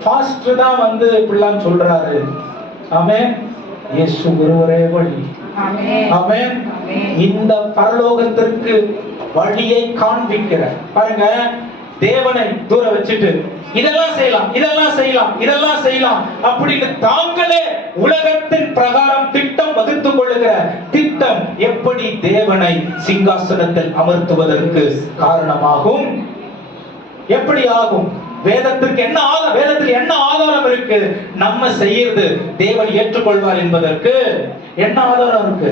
ஃபாஸ்ட் தான் வந்து இப்படிலாம் சொல்றாரு. ஆமென். இயேசு ஒருவரே வழி. ஆமென். இந்த பரலோகத்திற்கு வழியை காண்பிக்கிற பாருங்க, தேவனை தூர வச்சுட்டு இதெல்லாம் செய்யலாம், இதெல்லாம் செய்யலாம், இதெல்லாம் செய்யலாம் அப்படின்னு தாங்களே உலகத்தின் பிரகாரம் திட்டம் வகுத்துக் கொள்ளுகிற திட்டம் எப்படி தேவனை சிங்காசனத்தில் அமர்த்துவதற்கு காரணமாகும்? எப்படி ஆகும்? வேதத்திற்கு என்ன ஆதாரம்? வேதத்தில் என்ன ஆதாரம் இருக்கு? நம்ம செய்யறது தேவன் ஏற்றுக்கொள்வார் என்பதற்கு என்ன ஆதாரம் இருக்கு?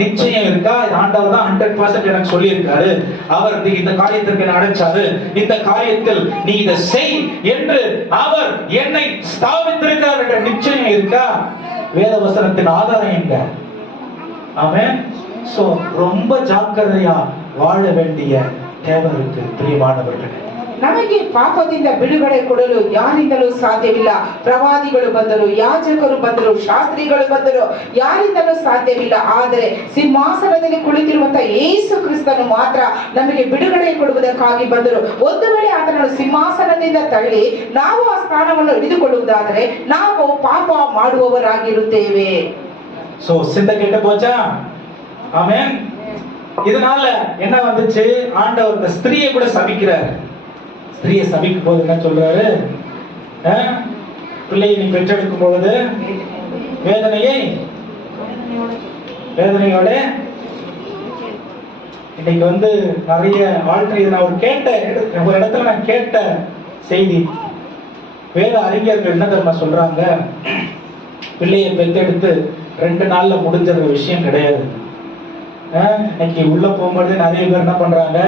நிச்சயம் இருக்கா? ஆண்டவர் தான் 100% எனக்கு சொல்லி இருக்காரு, அவர் இந்த காரியத்திற்கு என்ன அடைச்சாரு, இந்த காரியத்தில் நீ இதை செய் என்று அவர் என்னை ஸ்தாபித்திருக்கிறார் என்ற நிச்சயம் இருக்கா? வேத வசனத்தின் ஆதாரம் எங்க? ஆமென். சோ ரொம்ப ஜாக்கிரதையா வாழ வேண்டிய தேவை இருக்கு பிரியமானவர்களே. ನಮಗೆ ಪಾಪದಿಂದ ಬಿಡುಗಡೆ ಕೊಡಲು ಯಾರಿಂದಲೂ ಸಾಧ್ಯವಿಲ್ಲ. ಪ್ರವಾದಿಗಳು ಬಂದರು, ಯಾಜಕರು ಬಂದರು, ಶಾಸ್ತ್ರಿಗಳು ಬಂದರು, ಯಾರಿಂದಲೂ ಸಾಧ್ಯವಿಲ್ಲ. ಆದರೆ ಸಿಂಹಾಸನದಲ್ಲಿ ಕುಳಿತಿರುವಂತಹ ಯೇಸು ಕ್ರಿಸ್ತನು ಮಾತ್ರ ನಮಗೆ ಬಿಡುಗಡೆ ಕೊಡುವುದಕ್ಕಾಗಿ ಬಂದರು. ಒಂದು ವೇಳೆ ಆತನನ್ನು ಸಿಂಹಾಸನದಿಂದ ತಳ್ಳಿ ನಾವು ಆ ಸ್ಥಾನವನ್ನು ಹಿಡಿದುಕೊಳ್ಳುವುದಾದರೆ ನಾವು ಪಾಪ ಮಾಡುವವರಾಗಿರುತ್ತೇವೆ. சோ சிந்தை கெட்டு போச்சா? ஆமென். இதனால என்ன வந்துச்சு? ஆண்டவர் இந்த ஸ்திரியை கூட சபிக்கிறார். ஸ்திரியை சபிக்கும் போது என்ன சொல்றாரு? பிள்ளையை நீ பெற்றெடுக்கும் பொழுது வேதனையோட இன்னைக்கு வந்து நிறைய வாழ்க்கை நான் ஒரு இடத்துல நான் கேட்ட செய்தி, வேத அறிஞர்கள் என்ன தெரியுமா சொல்றாங்க? பிள்ளையை பெற்றெடுத்து 2 நாள்ல முடிஞ்சிற விஷயம் கிடையாது. இன்னைக்கு உள்ள போகும்போது நிறைய பேர் என்ன பண்றாங்க,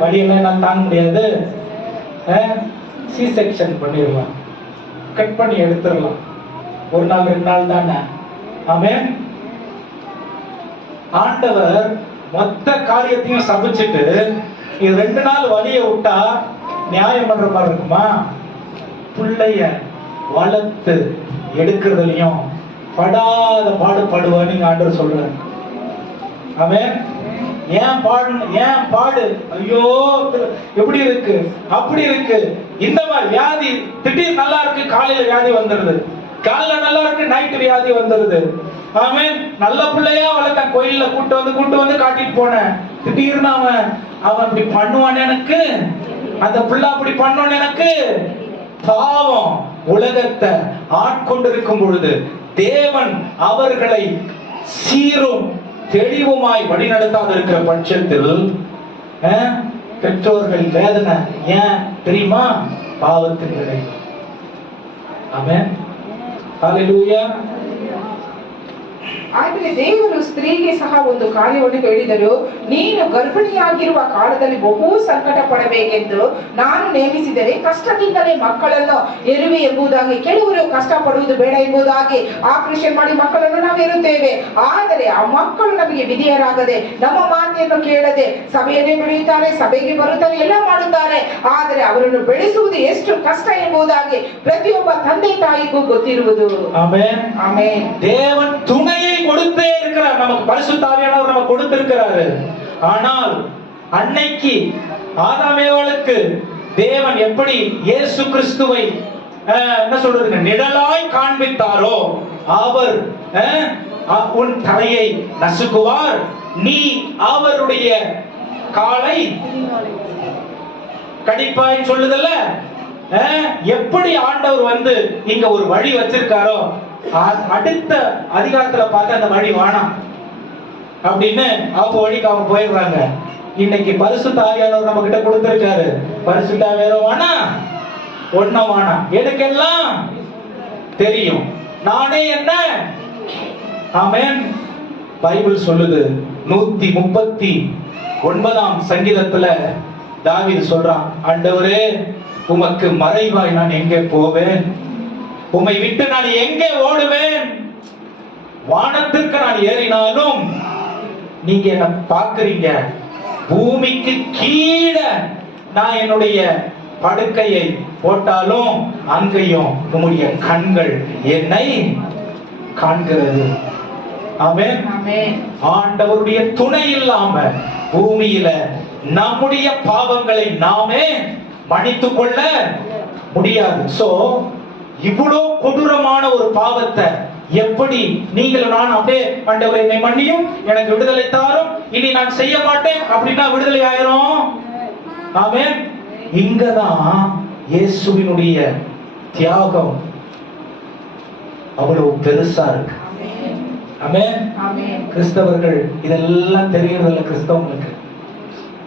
வழியெல்லாம் என்னால் தாங்க முடியாது, சி செக்ஷன் பண்ணிடலாம், கட் பண்ணி எடுத்துடலாம், 1 நாள் 2 நாள் தானே. ஆமென். ஆண்டவர் மொத்த காரியத்தையும் சபிச்சுட்டு 2 நாள் வழிய விட்டா நியாயம் பண்ற மாதிரி இருக்குமா? பிள்ளைய வளர்த்து எடுக்கிறதுலயும் படாத பாடுபடுவான்னு ஆண்டவர் சொல்றாரு. ஆமென். ஏன் பாடு? ஐயோ எப்படி இருக்கு, அப்படி இருக்கு. இந்த மாதிரி வியாதி திடீர் நல்லா இருக்கு, காலையில வியாதி வந்துருது, காலையில நல்லா இருக்கு, நைட்டு வியாதி வந்துருது. ஆமென். நல்ல பிள்ளையா வளர்த்த கோயில்ல கூட்டு வந்து காட்டிட்டு போனேன், திடீர்னு அவன் அப்படி பண்ணுவான், எனக்கு அந்த பிள்ளை அப்படி பண்ணுவான், எனக்கு பாவம். உலகத்தை ஆட்கொண்டிருக்கும் பொழுது தேவன் அவர்களை சீரும் தெளிவுமாய் வழிநடத்தாது இருக்கிற பட்சத்தில் பெற்றோர்கள் வேதனை ஏன் தெரியுமா? பாவத்தின் விளைவு. ஆமென். ஹல்லேலூயா. ಆದರೆ ದೇವರು ಸ್ತ್ರೀಗೆ ಸಹ ಒಂದು ಕಾರ್ಯವನ್ನು ಹೇಳಿದರು, ನೀನು ಗರ್ಭಿಣಿಯಾಗಿರುವ ಕಾಲದಲ್ಲಿ ಬಹು ಸಂಕಟ ಪಡಬೇಕೆಂದು ನಾನು ನೇಮಿಸಿದರೆ ಕಷ್ಟದಿಂದಲೇ ಮಕ್ಕಳನ್ನು ಹೆರುವೆ ಎಂಬುದಾಗಿ. ಕೆಲವರು ಕಷ್ಟ ಪಡುವುದು ಬೇಡ ಎಂಬುದಾಗಿ ಆಪರೇಷನ್ ಮಾಡಿ ಮಕ್ಕಳನ್ನು ನಾವು ಹೆರುತ್ತೇವೆ. ಆದರೆ ಆ ಮಕ್ಕಳು ನಮಗೆ ವಿಧೇಯರಾಗದೆ ನಮ್ಮ ಮಾತೆಯನ್ನು ಕೇಳದೆ ಸಭೆಯನ್ನೇ ಬೆಳೆಯುತ್ತಾರೆ, ಸಭೆಗೆ ಬರುತ್ತಾರೆ, ಎಲ್ಲ ಮಾಡುತ್ತಾರೆ. ಆದರೆ ಅವರನ್ನು ಬೆಳೆಸುವುದು ಎಷ್ಟು ಕಷ್ಟ ಎಂಬುದಾಗಿ ಪ್ರತಿಯೊಬ್ಬ ತಂದೆ ತಾಯಿಗೂ ಗೊತ್ತಿರುವುದು. ஆமென். ஆமென். தேவன் துணையை கொடுத்தே இருக்கிறார், நமக்கு பரிசுத்த ஆவியானவர் நமக்கு கொடுத்திருக்கிறாரு. ஆனால் அன்னைக்கு ஆதாமேவளுக்கு தேவன் எப்படி இயேசு கிறிஸ்துவை என்ன சொல்றதுங்க நிழலாய் காண்பித்தாரோ, அவர் உன் தலையை நசுக்குவார், நீ அவருடைய காலை கடிப்பாய் சொல்லுதல்ல. எப்படி ஆண்டவர் வந்து இங்க ஒரு வழி வச்சிருக்காரோ, அடுத்த அதிகாரத்துல பார்த்து அந்த வழி வேணாம். அப்படின்னு அவங்க வழிக்கு அவங்க போயிடுறாங்க. இன்னைக்கு பரிசுத்த ஆவியானவர் நம்ம கிட்ட கொடுத்திருக்காரு. பரிசுத்த ஆவியானவர் வேணா ஒன்னும் வேணாம், எனக்கெல்லாம் தெரியும், நானே என்ன. ஆமென். பைபிள் சொல்லுது 139ஆம் சங்கீதத்துல தாவீது சொல்றான், ஆண்டவரே உமக்கு மறைவாய் நான் எங்கே போவேன், உம்மை விட்டு நான் எங்கே ஓடுவேன், வானத்திற்கு நான் ஏறினாலும் நீங்க என்ன பார்க்கிறீங்க, பூமிக்கு கீழே நான் என்னுடைய படுக்கையை போட்டாலும் அங்கேயும் உம்முடைய கண்கள் என்னை காண்கிறது. ஆமென். ஆண்டவருடைய துணை இல்லாம பூமியில நம்முடைய பாவங்களை நாமே மன்னித்துக் கொள்ள முடியாது. சோ இவ்வளவு கொடூரமான ஒரு பாவத்தை எப்படி நீங்கள் நான் அப்படியே ஆண்டவரே என்னை மன்னியும், எனக்கு விடுதலை தாரும், இனி நான் செய்ய மாட்டேன் அப்படின்னா விடுதலை ஆயிரும். ஆமென். இங்கதான் இயேசுவினுடைய தியாகம் அவ்வளவு பெருசா இருக்கு. ஆமென். கிறிஸ்தவர்கள் இதெல்லாம் தெரியறதில்ல கிறிஸ்தவங்களுக்கு.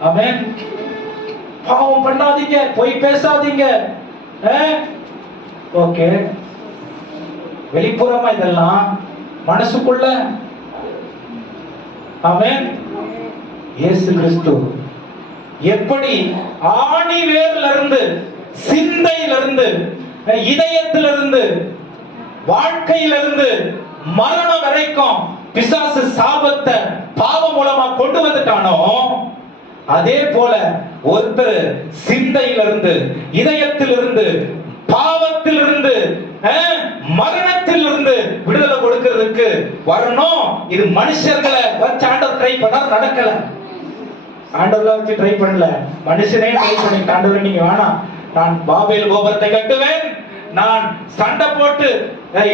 ஆமென். பாவம் பண்ணாதீங்க, பொய் பேசாதீங்க, ஓகே, வெளிப்புறமா இதெல்லாம், மனசுக்குள்ள. ஆமென். இயேசு கிறிஸ்து எப்படி ஆணி வேர்ல இருந்து, சிந்தையிலிருந்து, இதயத்திலிருந்து, வாழ்க்கையிலிருந்து மரணம் வரைக்கும் பிசாசு சாபத்தை பாவம் மூலமா கொண்டு வந்துட்டானோ, அதே போல ஒருத்தர் சிந்தையிலிருந்து, இதயத்திலிருந்து, பாவத்திலிருந்து, மரணத்திலிருந்து விடுதலை கொடுக்கிறதுக்கு வரணும். இது மனுஷர்களை வச்சு ஆண்டவர் ட்ரை பண்ணா நடக்கல. ஆண்டவர்ல வச்சு ட்ரை பண்ணல, மனுஷனே ட்ரை பண்ணி, ஆண்டவர் நீங்க வேணாம், நான் பாபேல் கோபுரத்தை கட்டுவேன், நான் சண்டை போட்டு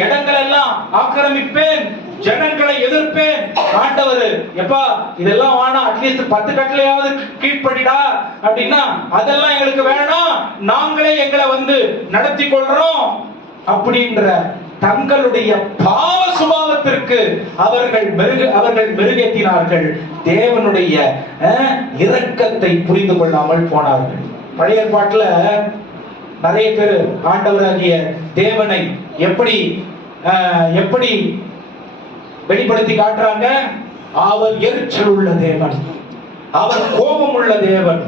இடங்கள் எல்லாம் ஆக்கிரமிப்பேன், ஜனங்களை எதிர்ப்பேன். ஆண்டவர் எப்பா இதெல்லாம் வேணாம், அட்லீஸ்ட் 10 கட்டளையாவது கீழ்ப்படிடா அப்படின்னா அதெல்லாம் எங்களுக்கு வேணாம், நாங்களே எங்களை வந்து நடத்தி கொள்றோம் அப்படின்ற தங்களுடைய பாவ சுபாவத்திற்கு அவர்கள் மெருகேற்றினார்கள். தேவனுடைய இரக்கத்தை புரிந்து கொள்ளாமல் போனார்கள். பழைய ஏற்பாட்டுல நிறைய பேர் ஆண்டவராகிய தேவனை எப்படி எப்படி வெளிப்படுத்தி காட்டுறாங்க? அவர் எரிச்சல் உள்ள தேவன், அவர் கோபம் உள்ள தேவன்,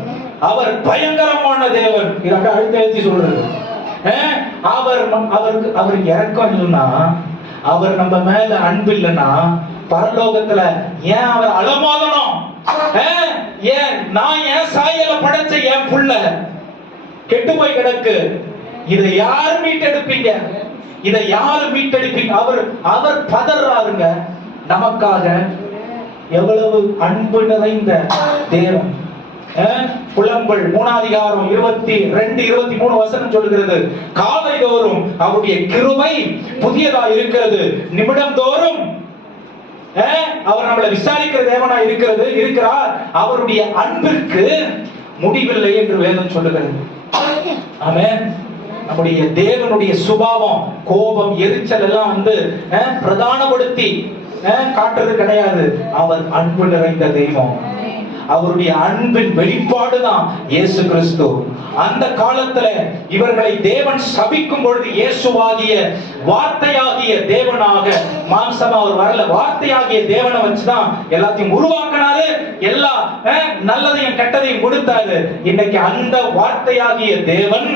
அவர் பயங்கரமான தேவன். இதை அழுத்த எழுதி சொல்றது. அவர் இறக்கம் இல்லைன்னா, அவர் நம்ம மேல அன்பு இல்லைன்னா பரலோகத்துல ஏன் அவர் அலமோதணும்? ஏன் நான் என் சாயல படைச்ச என் புள்ள கெட்டு போய் கிடக்கு, இதை யாரு மீட்டெடுப்பீங்க? இதை யாரு மீட்டெடுப்பீங்க? அவர் பதறாருங்க நமக்காக. எவ்வளவு அன்பு நிறைந்த தேவன். புலம்பல் 3:22, 23 வசனம் சொல்லுகிறது, காலை தோறும் அவருடைய கிருபை புதியதா இருக்கிறது, நிமிடம் தோறும் அவர் நம்மளை விசாரிக்கிற தேவனா இருக்கிறார், அவருடைய அன்பிற்கு முடிவில்லை என்று வேதம் சொல்லுகிறது. ஆமென். நம்முடைய தேவனுடைய சுபாவம், கோபம், எரிச்சல் எல்லாம் வந்து பிரதானப்படுத்தி காட்டுறது கிடையாது. அவர் அன்பு நிறைந்த தெய்வம். அவருடைய அன்பின் வெளிப்பாடுதான் இயேசு கிறிஸ்து. அந்த காலத்துல இவர்களை தேவன் சபிக்கும் பொழுது இயேசுவாகிய வார்த்தையாகிய தேவனாக மாம்சமா அவர் வரல, வார்த்தையாகிய தேவனை வச்சுதான் எல்லாத்தையும் உருவாக்கினாரு, எல்லா நல்லதையும் கெட்டதையும் கொடுத்தாரு. இன்னைக்கு அந்த வார்த்தையாகிய தேவன்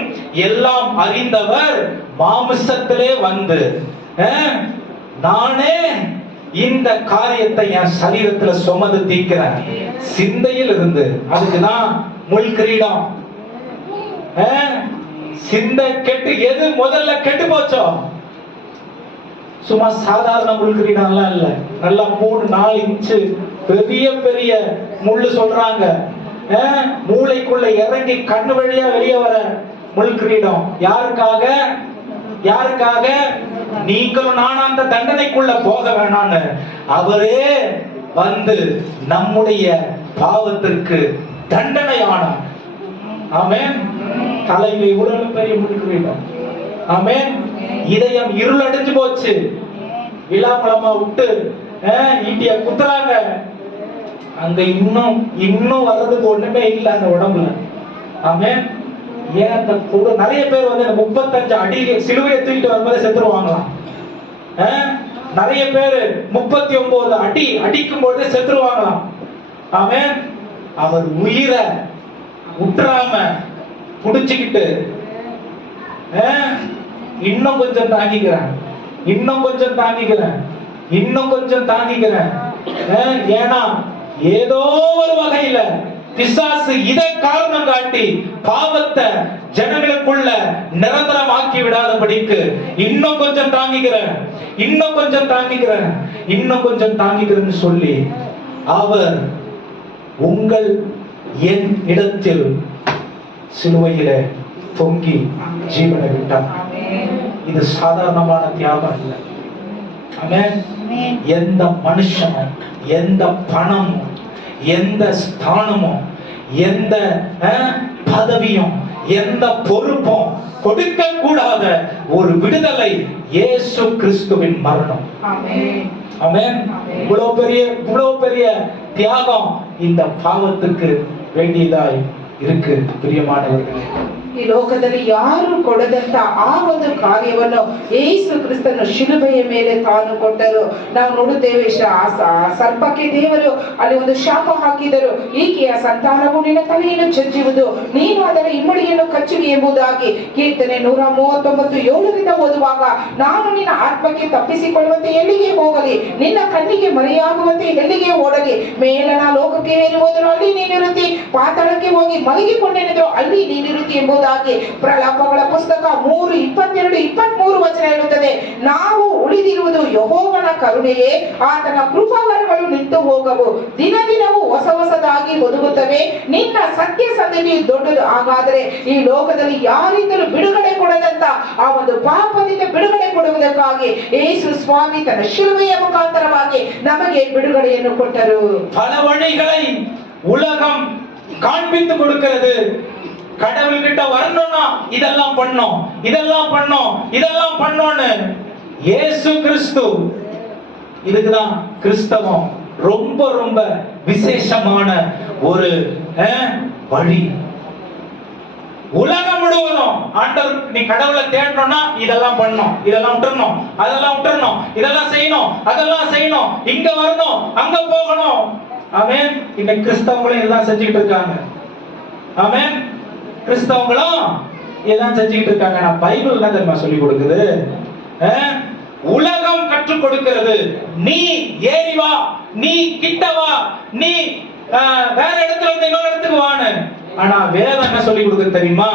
எல்லாம் அறிந்தவர் மாம்சத்திலே வந்து நானே இந்த காரியத்தை என் சரீரத்துல சுமந்து தீக்கிறேன், சிந்தையில் இருந்து. அதுக்குதான் முள் கிரீடம். சிந்தை கெட்டு எது முதல்ல கெட்டு போச்சோ, சும்மா சாதாரண முள் கிரீடம் எல்லாம் இல்ல, நல்லா 3-4 இன்ச்சு பெரிய பெரிய முள்ளு சொல்றாங்க. மூளைக்குள்ள இறங்கி கண்ணு வழியா வெளியே வர முள் கிரீடம். யாருக்காக? யாருக்காக? நீங்களும் நான் அந்த தண்டனைக்குள்ள போக வேணான்னு அவரே வந்து நம்முடைய பாவத்திற்கு தண்டனையானார். ஆமென். தலையில இவ்வளவு பெரிய முள் கிரீடம். ஆமென். இதயம் இருள் அடைஞ்சு போச்சு, விழாமலமா விட்டு ஈட்டிய குத்துறாங்க. அங்க இன்னும் வர்றதுக்கு ஒண்ணுமே இல்லை அந்த உடம்புல. ஆமென். ஏன் அந்த நிறைய பேர் வந்து 35 அடி சிலுவையை தூக்கிட்டு வரும்போது செத்துருவாங்களாம். நிறைய பேர் 39 அடி அடிக்கும் போது செத்துருவாங்களாம். ஆமென். அவர் உயிரை உற்றாம புடிச்சுக்கிட்டு இன்னும் கொஞ்சம் தாங்கிக்கிறேன், இன்னும் கொஞ்சம் தாங்கிக்கிறேன், இன்னும் கொஞ்சம் தாங்கிக்கிறேன். ஏன்னா ஏதோ ஒரு வகையில பிசாசு இதை காரணம் காட்டி பாவத்தை ஜனங்களுக்குள்ள நிரந்தரமாக்கி விடாதபடிக்கு இன்னும் கொஞ்சம் தாங்கிக்கிறேன், இன்னும் கொஞ்சம் தாங்கிக்கிறேன், இன்னும் கொஞ்சம் தாங்கிக்கிறேன்னு சொல்லி அவர் உங்கள் என் இடத்தில் சிலுவையில தொங்கி ஜீவனை விட்டார். இது சாதாரணமான தியாகம் இல்லை. ஆமென். எந்த மனுஷனும், எந்த பணமும், எந்த ஸ்தானமும், எந்த பதவியும், எந்த பொறுப்பும் கொடுக்க கூடாத ஒரு விடுதலை இயேசு கிறிஸ்துவின் மரணம். ஆமென். இவ்வளவு பெரிய தியாகம் இந்த பாவத்துக்கு வேண்டியதாய் இருக்கு. பிரியமானவர்களே, ಈ ಲೋಕದಲ್ಲಿ ಯಾರು ಕೊಡದಂತ ಆ ಒಂದು ಕಾರ್ಯವನ್ನು ಯೇಸು ಕ್ರಿಸ್ತನು ಶಿಲುಬೆಯ ಮೇಲೆ ತಾನು ಕೊಟ್ಟರು. ನಾವು ನೋಡುತ್ತೇವೆ, ಸರ್ಪಕ್ಕೆ ದೇವರು ಅಲ್ಲಿ ಒಂದು ಶಾಪ ಹಾಕಿದರು, ಈಕೆಯ ಸಂತಾನವು ನಿನ್ನ ತಲೆಯನ್ನು ಚಚ್ಚುವುದು, ನೀನು ಅದರ ಇಮ್ಮಡಿಯನ್ನು ಕಚ್ಚುವಿ ಎಂಬುದಾಗಿ. ಕೀರ್ತನೆ 139:7 ಓದುವಾಗ, ನಾನು ನಿನ್ನ ಆತ್ಮಕ್ಕೆ ತಪ್ಪಿಸಿಕೊಳ್ಳುವಂತೆ ಎಲ್ಲಿಗೆ ಹೋಗಲಿ, ನಿನ್ನ ಕಣ್ಣಿಗೆ ಮರೆಯಾಗುವಂತೆ ಎಲ್ಲಿಗೆ ಓಡಲಿ, ಮೇಲನ ಲೋಕಕ್ಕೆ ಏನು ಹೋದರೂ ಅಲ್ಲಿ ನೀನಿರುತ್ತಿ, ಪಾತಾಳಕ್ಕೆ ಹೋಗಿ ಮಲಗಿಕೊಂಡೇನಿದ್ರು ಅಲ್ಲಿ ನೀನಿರುತ್ತಿ ಎಂಬುದಾಗಿ ಪ್ರಲಾಪಗಳ ಪುಸ್ತಕ 3:22-23 ಹೇಳುತ್ತದೆ. ನಾವು ಉಳಿದಿರುವುದು ಯೆಹೋವನ ಕರುಣೆಯೇ, ಆತನ ಕೃಪಾವರಗಳು ನಿಂತು ಹೋಗವು, ದಿನ ದಿನವೂ ಹೊಸದಾಗಿ ಒದಗುತ್ತವೆ, ನಿನ್ನ ಸತ್ಯ ಸಂಗತಿ ದೊಡ್ಡದು. ಹಾಗಾದರೆ ಈ ಲೋಕದಲ್ಲಿ ಯಾರಿಂದಲೂ ಬಿಡುಗಡೆ ಕೊಡದಂತ ಆ ಒಂದು ಪಾಪದಿಂದ ಬಿಡುಗಡೆ ಕೊಡುವುದಕ್ಕಾಗಿ ಯೇಸು ಸ್ವಾಮಿ ತನ್ನ ಶಿಲುಬೆಯ ಮುಖಾಂತರವಾಗಿ ನಮಗೆ ಬಿಡುಗಡೆಯನ್ನು ಕೊಟ್ಟರು. பல வழிகளை உலகம் காண்பித்து கொடுக்கிறது. கடவுள் கிட்ட வரணும்னா இதெல்லாம் பண்ணோம், இதெல்லாம் பண்ணோம், இதெல்லாம் பண்ணோம்னு. இயேசு கிறிஸ்து, இதுக்குதான் கிறிஸ்தவம் ரொம்ப ரொம்ப விசேஷமான ஒரு வழி. உலகம் முழுவதும் ஆண்டவர், நீ கடவுளை தேடணும்னா இதெல்லாம் பண்ணணும், இதெல்லாம் விட்டுறணும், அதெல்லாம் விட்டுறணும், இதெல்லாம் செய்யணும், அதெல்லாம் செய்யணும், இங்க வரணும், அங்க போகணும். ஆமென். இன்னைக்கு கிறிஸ்தவங்களும் இதெல்லாம் செஞ்சுக்கிட்டு இருக்காங்க. ஆமென். கிறிஸ்தவங்களும் இதெல்லாம் செஞ்சுக்கிட்டு இருக்காங்க. நான் பைபிள் என்ன தெரியுமா சொல்லி கொடுக்குது? உலகம் கற்றுக் கொடுக்கிறது, நீ ஏறி வா, நீ கிட்ட வா, நீ வேற இடத்துல இருந்து இன்னொரு இடத்துக்கு வான்னு. ஆனா வேதம் என்ன சொல்லி கொடுக்குது தெரியுமா?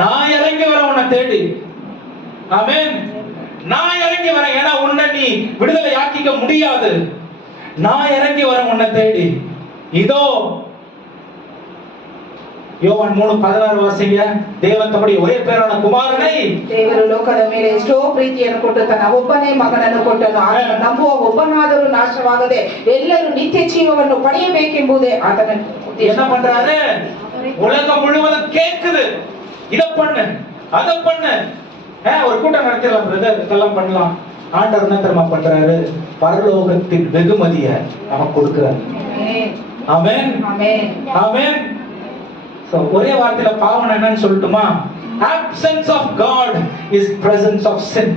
நான் இறங்கி வரேன் உன்னை தேடி. ஆமென். நான் இறங்கி வரேன். ஏன்னா உன்னை நீ விடுதலை ஆக்கிக்க முடியாது. நான் இறங்கி வரேன் உன்னை தேடி. இதோ யோவான் 3:16 ವಾಸಿಗೆ, ದೇವರ ತಮ್ಮಡಿ ಒರೇ ಪೇರಾದ ಕುಮಾರನೇ, ದೇವರು ಲೋಕದ ಮೇಲೆ ಎಷ್ಟೋ ಪ್ರೀತಿಯನ್ನು ಕೊಟ್ಟು ತನ್ನ ಒಬ್ಬನೇ ಮಗನನ್ನು ಕೊಟ್ಟನು. ಆತನು ನಂಬುವ ಒಬ್ಬನಾದರೂ ನಾಶವಾಗದೆ ಎಲ್ಲರೂ ನಿತ್ಯ ಜೀವವನ್ನು ಪಡೆಯಬೇಕೆಂಬುದೇ ಆತನ ಉದ್ದೇಶ. என்ன பண்றாரு? உலகம் முழுவதும் கேக்குது, இத பண்ணு, அத பண்ணு. ஒரு கூட்டம் நடத்தலாம் பிரதர், இதெல்லாம் பண்ணலாம். ஆண்டவர் என்ன தெரியுமா பண்றாரு? பரலோகத்தின் வெகுமதியை நமக்கு கொடுக்கிறார். ஆமென், ஆமென், ஆமென். ஒரே வார்த்தையில பாவம் என்னன்னு சொல்லட்டுமா? absence of God is presence of sin.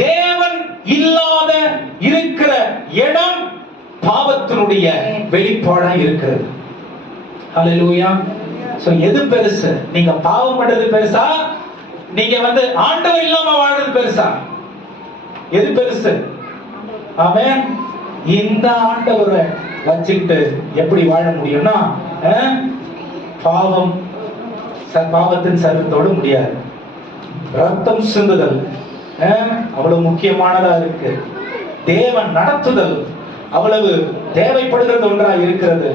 தேவன் இல்லாத இருக்கிற இடம் பாவத்தினுடைய வெளிப்பாடா இருக்கிறது. ஹalleluya. சோ எது பெருசு? நீங்க பாவம் பண்றது பெருசா, நீங்க ஆண்டவர் இல்லாம வாழ்றது பெருசா? எது பெருசு? ஆமென். இந்த ஆண்டவரை வச்சுக்கிட்டு எப்படி வாழ முடியும்னா, பாவத்தின் சர்வத்தோடு முடியாது. ரத்தம் சிந்துதல் அவ்வளவு முக்கியமானதா இருக்கு. தேவன் நடத்துதல் அவ்வளவு தேவைப்படுகிறது ஒன்றா இருக்கிறது.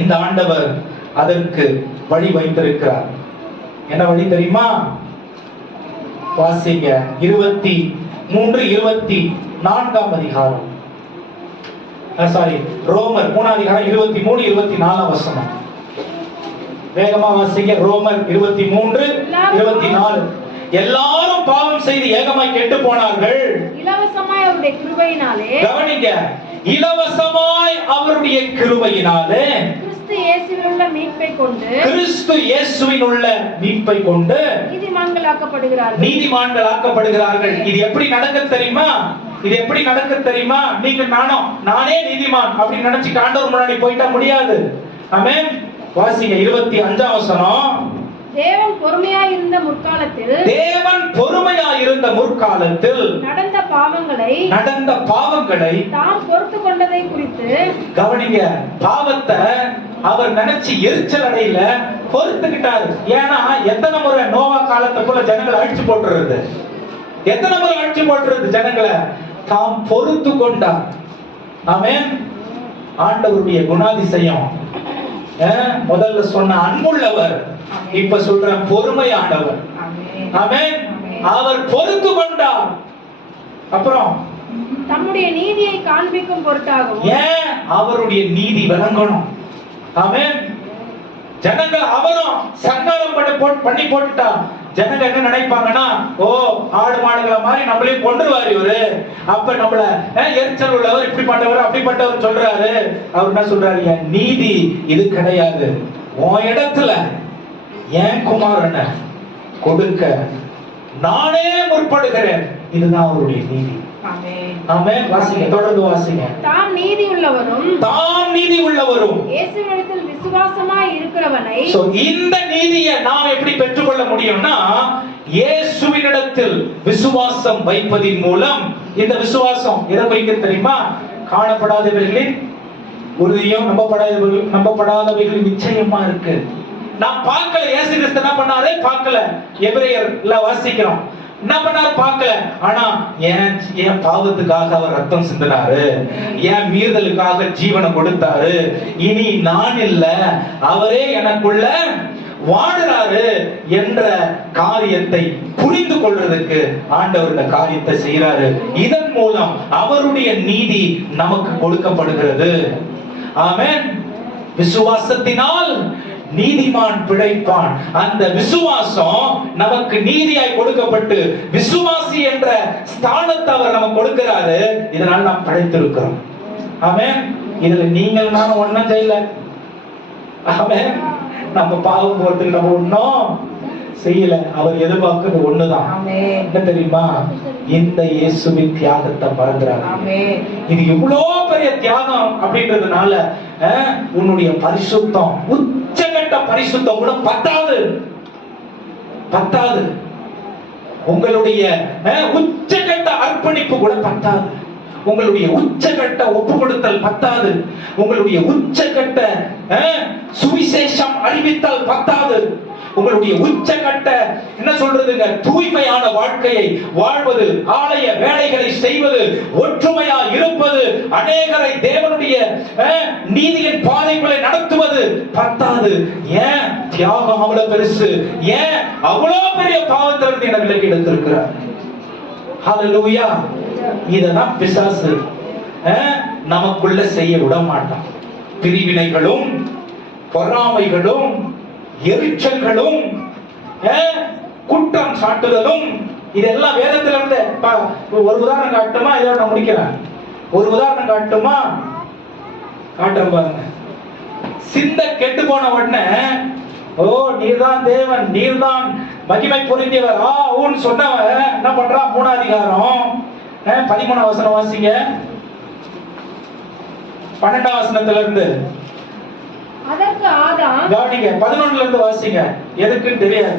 இந்த ஆண்டவர் அதற்கு வழி வைத்திருக்கிறார். என்ன வழி தெரியுமா? வாசிங்க 23-24 அதிகாரம். ரோமர் 3 அதிகாரம் 23-24 வசனம். வேகமா வாசிங்க. ரோமர் 23-24. எல்லாரும் பாவம் செய்து ஏகமாய் கெட்டு போனார்கள். இலவசமாய் அவருடைய கிருபையினாலே, கவனிங்க, இலவசமாய் அவருடைய கிருபையினாலே கிறிஸ்து இயேசுவிலுள்ள மீட்பை கொண்டு கிறிஸ்து இயேசுவினுள்ள மீட்பை கொண்டு நீதிமான்களாக்கப்படுகிறார்கள். நீதிமான்களாக்கப்படுகிறார்கள். இது எப்படி நடக்க தெரியுமா? இது எப்படி நடக்க தெரியுமா? நீங்க நானே நீதிமான் அப்படி நினைச்சு ஆண்டவர் முன்னாடி போயிட்டா முடியாது. ஆமென். வாசிங்க 25ஆம் வசனம். தேவன் பொறுமையாயிருந்த முற்காலத்தில் நடந்த பாவங்களை தாம் பொறுத்து கொண்டதை குறித்து கவனிங்க. பாவத்தை அவர் நினைச்சு எரிச்சல் அடையில, பொறுத்துக்கிட்டாரு. ஏன்னா எத்தனை முறை நோவா காலத்தை போல ஜனங்களை அழிச்சு போட்டுறது, எத்தனை முறை அழிச்சு போட்டுறது ஜனங்களை தாம் பொறுத்து கொண்டார். ஆமென். ஆண்டவருடைய குணாதிசயம். முதல்ல சொன்ன அன்புள்ளவர், இப்ப சொல்ற பொறுமையானவர். ஆமென். அவர் பொறுத்து கொண்டார். அப்புறம் தம்முடைய நீதியை காண்பிக்கும் பொருட்டாகவும், ஏன் அவருடைய நீதி விளங்கணும். ஆமென். ஜனங்கள் அவரும் சங்காரம் பண்ணி போட்டுட்டா ஜனங்க என்ன நினைப்பாங்கன்னா, ஓ ஆடு மாடுகளை மாதிரி நம்மளையும் கொண்டுருவாரு இவரு, அப்ப நம்மள எரிச்சல் உள்ளவர், இப்படிப்பட்டவர் அப்படிப்பட்டவர் சொல்றாரு. அவர் என்ன சொல்றாரு? என் நீதி இது கிடையாது, உன் இடத்துல என் குமாரனை கொடுக்க நானே முற்படுகிறேன். இதுதான் அவருடைய நீதி. ஆமென். வாசிங்க, தொடர்ந்து வாசிங்க. தாம் நீதி உள்ளவரும் இயேசுவினிடத்தில் விசுவாசமாய் இருக்கிறவனை. சோ இந்த நீதியை நாம் எப்படி பெற்றுக்கொள்ள முடியும்னா, இயேசுவினிடத்தில் விசுவாசம் வைப்பதின் மூலம். இந்த விசுவாசம் எதை வைக்கிறது தெரியுமா? காணப்படாதவர்களின் உறுதியும் நம்பப்படாதவர்களின் நிச்சயமா இருக்கு. நான் பார்க்கல, இயேசு கிறிஸ்து என்ன பண்ணாரு பார்க்கல. எபிரேயர்ல வாசிக்கிறோம், என்ன பண்ணாரு பார்க்கல. ஆனா என் பாவத்துக்காக அவர் ரத்தம் சிந்தினாரு, என் மீறுதலுக்காக ஜீவனை கொடுத்தாரு. இனி நான் இல்ல, அவரே எனக்குள்ள வாடுறாரு என்ற காரியத்தை புரிந்து கொள்றதுக்கு ஆண்டவர் இந்த காரியத்தை செய்யறாரு. இதன் மூலம் அவருடைய நீதி நமக்கு கொடுக்கப்படுகிறது. ஆமென். விசுவாசத்தினால் நீதிமான் பிழைப்பான். அந்த விசுவாசம் நமக்கு நீதியாய் கொடுக்கப்பட்டு விசுவாசி என்ற ஸ்தானத்தை அவர் நமக்கு கொடுக்கிறாரு. இதனால் நாம் பிழைத்திருக்கிறோம். ஆமென். இதுல நீங்கள் நானும் ஒண்ணும் செய்யல. ஆமென். நம்ம பாவம் போறதுக்கு நம்ம ஒண்ணும் செய்யல. அவர் எதிர்பார்க்கிறது ஒண்ணுதான். என்ன தெரியுமா? இந்த இயேசுவின் தியாகத்தை மறந்துறாங்க. இது எவ்வளவு பெரிய தியாகம் அப்படின்றதுனால உன்னுடைய பரிசுத்தம், உச்சகட்ட பரிசுத்தம் கூட பத்தாது. உங்களுடைய உச்சகட்ட அர்ப்பணிப்பு கூட பத்தாது. உங்களுடைய உச்சகட்ட ஒப்பு கொடுத்தல் பத்தாது. உங்களுடைய உச்சகட்ட சுவிசேஷம் அறிவித்தல் பத்தாது. உங்களுடைய உச்சகட்ட என்ன சொல்றதுங்க, தூய்மையான வாழ்க்கையை வாழ்வது, ஆலய வேலைகளை செய்வது, ஒற்றுமையா இருப்பது, அநேகரை தேவனுடைய நீதியின் பாதைகளை நடத்துவது பத்தாது. ஏன் தியாகம் அவ்வளவு பெருசு? ஏன் அவ்வளவு பெரிய பாவத்திலிருந்து என விலக்கி எடுத்திருக்கிறார்? ஹல்லேலூயா. இதெல்லாம் பிசாசு நமக்குள்ள செய்ய விட மாட்டான். பிரிவினைகளும் பொறாமைகளும் எரிச்சல்களும் குற்றம் சாட்டுதலும் இதெல்லாம் வேதத்துல இருந்து. ஒரு உதாரணம் காட்டுமா? இதோட நான் முடிக்கிறேன். ஒரு உதாரணம் காட்டுமா? காட்டுறேன் பாருங்க. சிந்த கெட்டு போன உடனே, ஓ நீர்தான் தேவன், நீர்தான் மகிமை பொருந்தியவர் ஊன்னு சொன்னவன் என்ன பண்றான்? 3ஆம் அதிகாரம் 13ஆம் வசனம் வாசிங்க. 12ஆம் வசனத்துல இருந்து அதற்கு ஆதாம், கவனிங்க, 11ல இருந்து வாசிங்க. எதுக்குன்னு தெரியாது.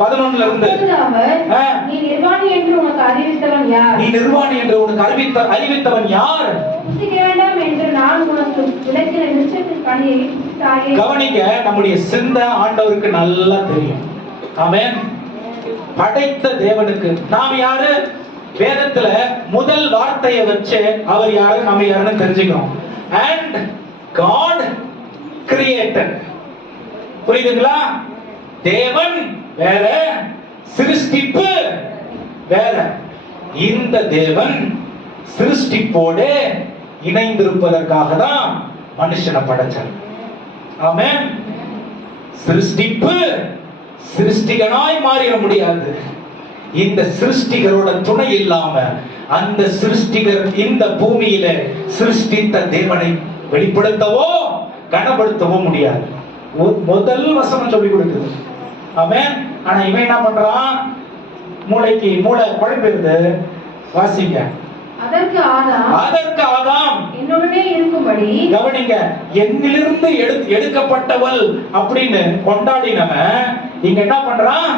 11ல இருந்து நீ நிர்வாணி என்று உனக்கு அறிவித்தவன் யார்? நீ நிர்வாணி என்று உனக்கு அறிவித்தவன் யார்? புசிக்க வேண்டாம் என்று நான் உனக்கு விலக்கின விருட்சத்தின் கனியை புசித்தாயே. கவனிங்க, நம்முடைய சிந்தை ஆண்டவருக்கு நல்லா தெரியும். ஆமென். படைத்த தேவனுக்கு நாம் யாரு? வேதத்துல முதல் வார்த்தையை வச்சு அவர் யாரு நம்ம யாருன்னு தெரிஞ்சுக்கிறோம். And God created. புரியுதுங்களா? தேவன் வேற, சிருஷ்டிப்பு வேற. இந்த தேவன் சிருஷ்டிப்போடு இணைந்திருப்பதற்காக தான் மனுஷனை படைச்சார். ஆமென். சிருஷ்டிப்பு சிருஷ்டிகனாய் மாறிட முடியாது. இந்த சிருஷ்டிகரோட துணை இல்லாம அந்த சிருஷ்டிகர் இந்த பூமியில சிருஷ்டித்த தேவனை வெளிப்படுத்தவோ கனப்படுத்தவோ முடியாது. முதல் வசனம் சொல்லி கொடுக்குது. ஆமென். ஆனா இவன் என்ன பண்றான்? மூளை குழம்பிருது. வாசிங்க. அதற்கு ஆதாம் என்னுடனே இருக்கும்படி, கவனிங்க, என்னிலிருந்து எடுக்கப்பட்டவள் அப்படின்னு கொண்டாடினவன் இங்க என்ன பண்றான்?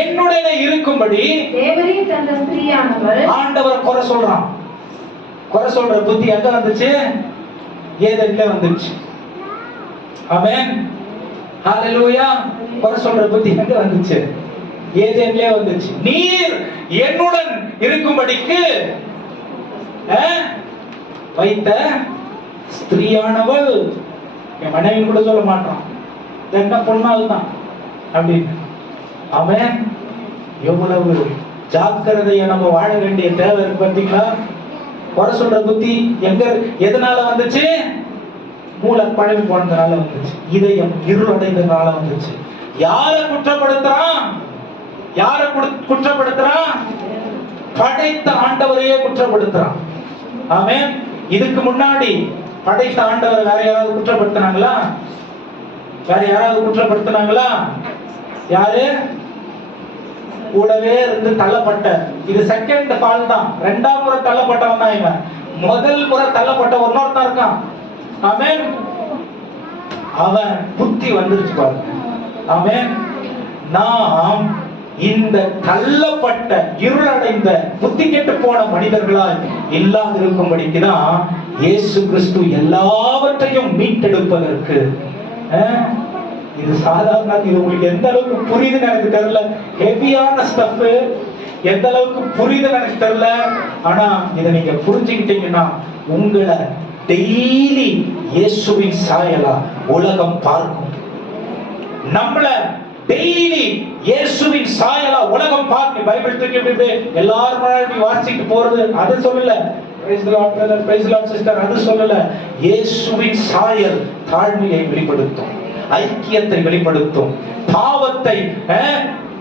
என்னுடனே இருக்கும்படி தேவரீர் தந்த ஸ்திரீயானவள். ஆண்டவர் குறை சொல்றான். குறை சொல்ற புத்தி எங்க வந்துச்சு? ஏதேன்ல வந்துச்சு. ஆமென். ஹalleluya. குறை சொல்ற புத்தி எங்க வந்துச்சு? ஏதேன்ல வந்துச்சு. நீர் என்னுடன் இருக்கும்படிக்கு வைத்த ஸ்திரீயானவள். என் மனைவி கூட சொல்ல மாட்டான், என்ன பொண்ணால் தான் அப்படின்னு. ஆமென். எவ்வளவு ஜாக்கிரதையா நம்ம வாழ வேண்டிய தேவை இருக்கு பார்த்தீங்களா? குறை சொல்ற புத்தி எதனால வந்துச்சு? மூளை பழவி போனதுனால வந்துச்சு. இதயம் இருளடைந்ததுனால வந்துச்சு. யாரை குற்றப்படுத்துறான்? படைத்த ஆண்டவரையே குற்றப்படுத்துறான். ஆமென். இதுக்கு முன்னாடி படைத்த ஆண்டவர் வேற யாராவது குற்றப்படுத்தினாங்களா? யாரு? கூடவே இருந்து தள்ளப்பட்ட, இது செகண்ட் ஃபால் தான். இரண்டாம் முறை தள்ளப்பட்டவன் தான் இவன். முதல் முறை தள்ளப்பட்ட ஒருத்தன் இருக்கான். ஆமென். அவன் புத்தி வந்துருச்சு பாருங்க. ஆமென். நாம் இந்த தள்ளப்பட்ட இருளடைந்த புத்தி கெட்டு போன மனிதர்களால் இல்லாது இருக்கும்படிக்குதான் இயேசு கிறிஸ்து எல்லாவற்றையும் மீட்டெடுப்பதற்கு. இது சாதாரண, இது உங்களுக்கு எந்த அளவுக்கு புரியுதுன்னு எனக்கு தெரியல. ஹெவியான ஸ்டஃப் எந்த அளவுக்கு புரியுதுன்னு எனக்கு தெரியல. ஆனா இதை நீங்க புரிஞ்சுக்கிட்டீங்கன்னா உங்களை டெய்லி இயேசுவின் சாயலா உலகம் பார்க்கும். நம்மள டெய்லி இயேசுவின் சாயலா உலகம் பார்க்க. பைபிள் தூக்கிட்டு எல்லாரும் முன்னாடி வாசிட்டு போறது அது சொல்லல. Praise the Lord brother, praise the Lord sister, அது சொல்லல. இயேசுவின் சாயல் தாழ்மையை வெளிப்படுத்தும், ஐக்கியத்தை வெளிப்படுத்தும், பாவத்தை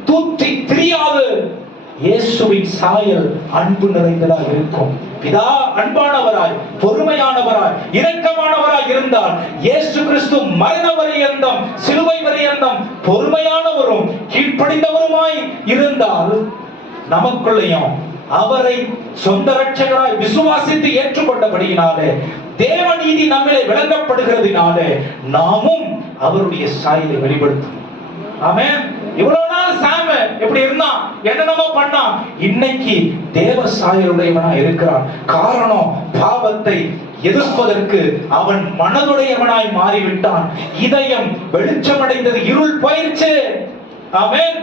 தூற்றி திரியாது. இயேசுவின் சாயல் அன்பு நிறைந்ததாக இருக்கும். பிதா அன்பானவராய், பொறுமையானவராய், இரக்கமானவராய் இருந்தால் இயேசு கிறிஸ்து மரண பரியந்தம், சிலுவை பரியந்தம் பொறுமையானவரும் கீழ்ப்படிந்தவருமாய் இருந்தால் நமக்குள்ளேயும் அவரை சொந்த ரட்சகராய் விசுவாசித்து ஏற்றுக்கொண்டபடியினாலே தேவநீதி நம்மிலே விளங்கப்படுகிறதினாலே நாமும் அவருடைய சாயலை வெளிப்படுத்தும். ஆமென். இவ்வளவு நாள் சாம எப்படி இருந்தான், என்னென்னமோ பண்ணான், இன்னைக்கு தேவ சாயலுடையவனா இருக்கிறான். காரணம், பாவத்தை எதிர்ப்பதற்கு அவன் மனதுடையவனாய் மாறிவிட்டான். இதயம் வெளிச்சமடைந்தது, இருள் போயிடுச்சு. ஆமென்.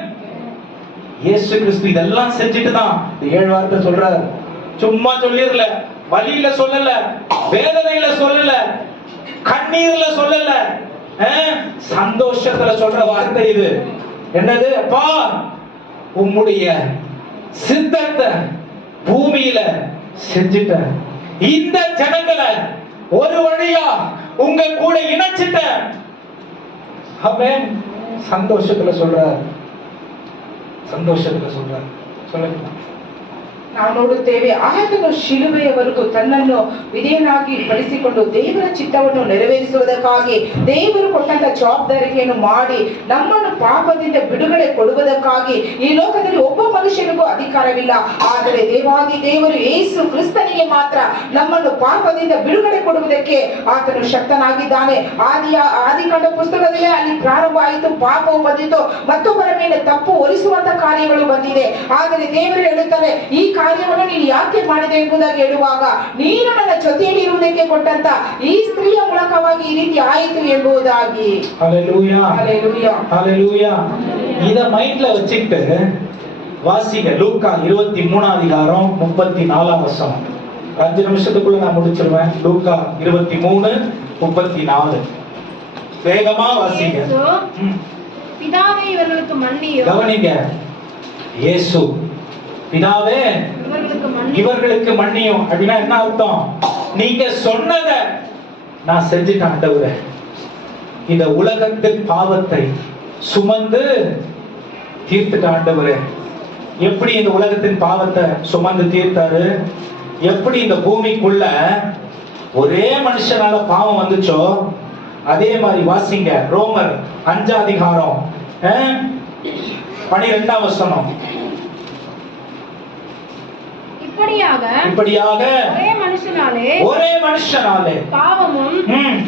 இயேசு கிறிஸ்து இதெல்லாம் செஞ்சுட்டு தான் 7 வார்த்தை சொல்றார். சும்மா சொல்லிரல, வலியில சொல்லல, வேதனையில சொல்லல, கண்ணீர்ல சொல்லல, சந்தோஷத்துல சொல்ற வார்த்தை இது. என்னது? அப்பா, உம்முடைய சித்தத்தை பூமியில செஞ்சுட்ட, இந்த ஜனங்களை ஒரு வழியா உங்க கூட இணைச்சிட்ட. ஆமென். சந்தோஷத்துல சொல்ற, ಸಂತೋಷದ சொல்ற சொல்லுங்க. ನಾವು ನೋಡುತ್ತೇವೆ, ಆತನು ಶಿಲುಬೆಯವರೆಗೂ ತನ್ನನ್ನು ವಿಧೇಯನಾಗಿ ಪಡಿಸಿಕೊಂಡು ದೇವರ ಚಿತ್ತವನ್ನು ನೆರವೇರಿಸುವುದಕ್ಕಾಗಿ ದೇವರು ಕೊಟ್ಟಂತ ಜವಾಬ್ದಾರಿಯನ್ನು ಮಾಡಿ ನಮ್ಮನ್ನು ಪಾಪದಿಂದ ಬಿಡುಗಡೆ ಕೊಡುವುದಕ್ಕಾಗಿ ಈ ಲೋಕದಲ್ಲಿ ಒಬ್ಬ ಮನುಷ್ಯನಿಗೂ ಅಧಿಕಾರವಿಲ್ಲ. ಆದರೆ ದೇವಾದಿ ದೇವರು ಯೇಸು ಕ್ರಿಸ್ತನಿಗೆ ಮಾತ್ರ ನಮ್ಮನ್ನು ಪಾಪದಿಂದ ಬಿಡುಗಡೆ ಕೊಡುವುದಕ್ಕೆ ಆತನು ಶಕ್ತನಾಗಿದ್ದಾನೆ. ಆದಿಕಾಂಡ ಪುಸ್ತಕದಲ್ಲೇ ಅಲ್ಲಿ ಪ್ರಾರಂಭ ಆಯಿತು, ಪಾಪವು ಬಂದಿತು, ಮತ್ತೊಬ್ಬರ ಮೇಲೆ ತಪ್ಪು ಹೊರಿಸುವಂತ ಕಾರ್ಯಗಳು ಬಂದಿದೆ. ಆದರೆ ದೇವರು ಹೇಳುತ್ತಾರೆ, ಈ ಕಾರ್ಯವನ್ನು ನೀನು ಯಾಕೆ ಮಾಡಿದೆ ಎಂಬುದಾಗಿ ಹೇಳುವಾಗ, ನೀನು ನನ್ನ ಜೊತೆಯಲ್ಲಿ ಇರುವುದಕ್ಕೆ ಕೊಟ್ಟಂತ ಈ ಸ್ತ್ರೀಯ ಮೂಲಕವಾಗಿ ಈ ರೀತಿ ಆಯಿತು ಎಂಬುದಾಗಿ. ஹல்லேலூயா, ஹல்லேலூயா, ஹல்லேலூயா. இத மைண்ட்ல வச்சிட்டு வாசிங்க லூக்கா 23 அதிகாரம் 34 வசனம். 5 நிமிஷத்துக்குள்ள நான் முடிச்சிருவேன். லூக்கா 23:34 வேகமா வாசிங்க. பிதாவே இவர்களுக்கு மன்னியும். கவனிங்க, இயேசு பிதாவே இவர்களுக்கு மன்னியும் அப்படின்னா என்ன அர்த்தம்? நீங்க சொன்னத நான் செஞ்சுட்டேன் ஆண்டவரே. இந்த உலகத்தின் பாவத்தை சுமந்து தீர்த்துட்ட ஆண்டவரே. எப்படி இந்த உலகத்தின் பாவத்தை சுமந்து தீர்த்தாரு, எப்படி இந்த பூமிக்குள்ள ஒரே மனுஷனால பாவம் வந்துச்சோ அதே மாதிரி வாசிங்க ரோமர் 5 அதிகாரம் 12ஆம் வசனம். இப்படியாக ஒரே மனுஷனாலே பாவமும்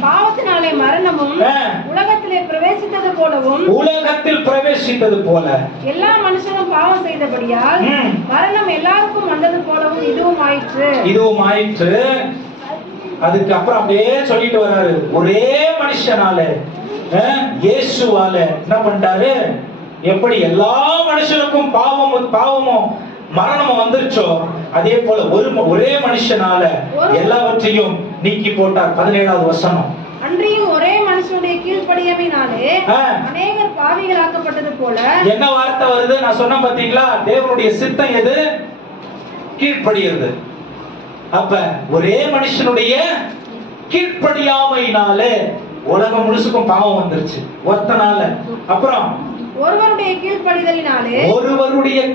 பாவத்தினாலே மரணமும் உலகத்தில் பிரவேசித்தது போல எல்லா மனுஷனும் பாவம் செய்தபடியால் மரணம் எல்லாருக்கும் வந்தது போலவும் இதுவும் ஆயிற்று. அதுக்கு அப்புறம் அப்படியே சொல்லிட்டு வர்றாரு, ஒரே மனுஷனால இயேசுவால என்ன பண்ணிட்டாரு, எப்படி எல்லா மனுஷனுக்கும் பாவமும் மரணமும் வந்துருச்சோ அதே போல ஒரே மனுஷனால எல்லாவற்றையும் நீக்கி போட்டார். 17ஆவது வசனம். அன்றியும் ஒரே மனுஷனுடைய கீழ்ப்படியாமையினாலே அநேகர் பாவிகளாக்கப்பட்டது போல. என்ன வார்த்தை வருது நான் சொன்ன பாத்தீங்களா? தேவனுடைய சித்தம் எது? கீழ்ப்படிகிறது. அப்ப ஒரே மனுஷனுடைய கீழ்ப்படியாமையினாலே உலகம் முழுசுக்கும் பாவம் வந்துருச்சு ஒருத்தனால. அப்புறம் ஒருவருடைய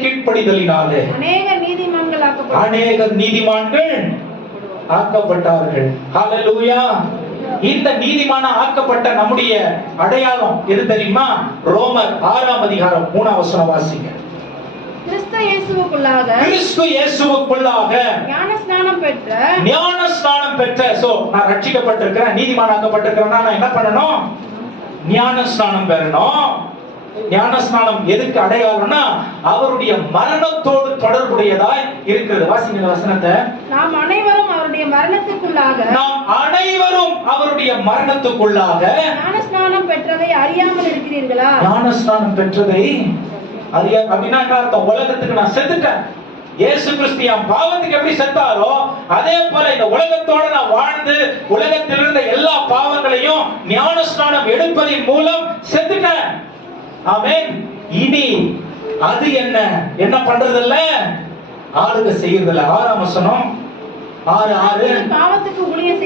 கீழ்ப்படிதலினாலே அநேகர் நீதிமான்கள் ஆக்கப்பட்டார்கள். ஹல்லேலூயா. இந்த நீதிமான ஆக்கப்பட்ட நம்முடைய அடையாளம் எது தெரியுமா? ரோமர் 6ஆம் அதிகாரம் 3ஆம் வசனம் வாசிங்க. கிறிஸ்து இயேசுவுக்குள்ளாக ஞானஸ்நானம் பெற்ற சோ நான் ரட்சிக்கப்பட்டிருக்கிறேன், நீதிமானாக்கப்பட்டிருக்கிறேன்னா நான் என்ன பண்ணணும்? ஞானஸ்நானம் பெறணும். ஞானஸ்நானம் எதுக்கு அடையாளம்னா அவருடைய மரணத்தோடு தொடர்புடையதாய் இருக்கிறது. வாசிங்க வசனத்தை. நாம் அனைவரும் அவருடைய மரணத்துக்குள்ளாக ஞானஸ்நானம் பெற்றதை அறியாமல் இருக்கிறீர்களா? ஞானஸ்நானம் பெற்றதை அப்படின்னா என்ன அர்த்தம்? உலகத்துக்கு நான் செத்துட்டேன். இயேசு கிறிஸ்து என் பாவத்துக்கு எப்படி செத்தாரோ அதே போல இந்த உலகத்தோட நான் வாழ்ந்து உலகத்தில் இருந்த எல்லா பாவங்களையும் ஞானஸ்நானம் எடுப்பதின் மூலம் செத்துட்டேன். ஆமென். இனி அது என்ன பண்றதில்ல? ஆளுக செய்யறதில்ல. 6ஆம் வசனம் 6:6 பாவத்துக்கு ஊழியம்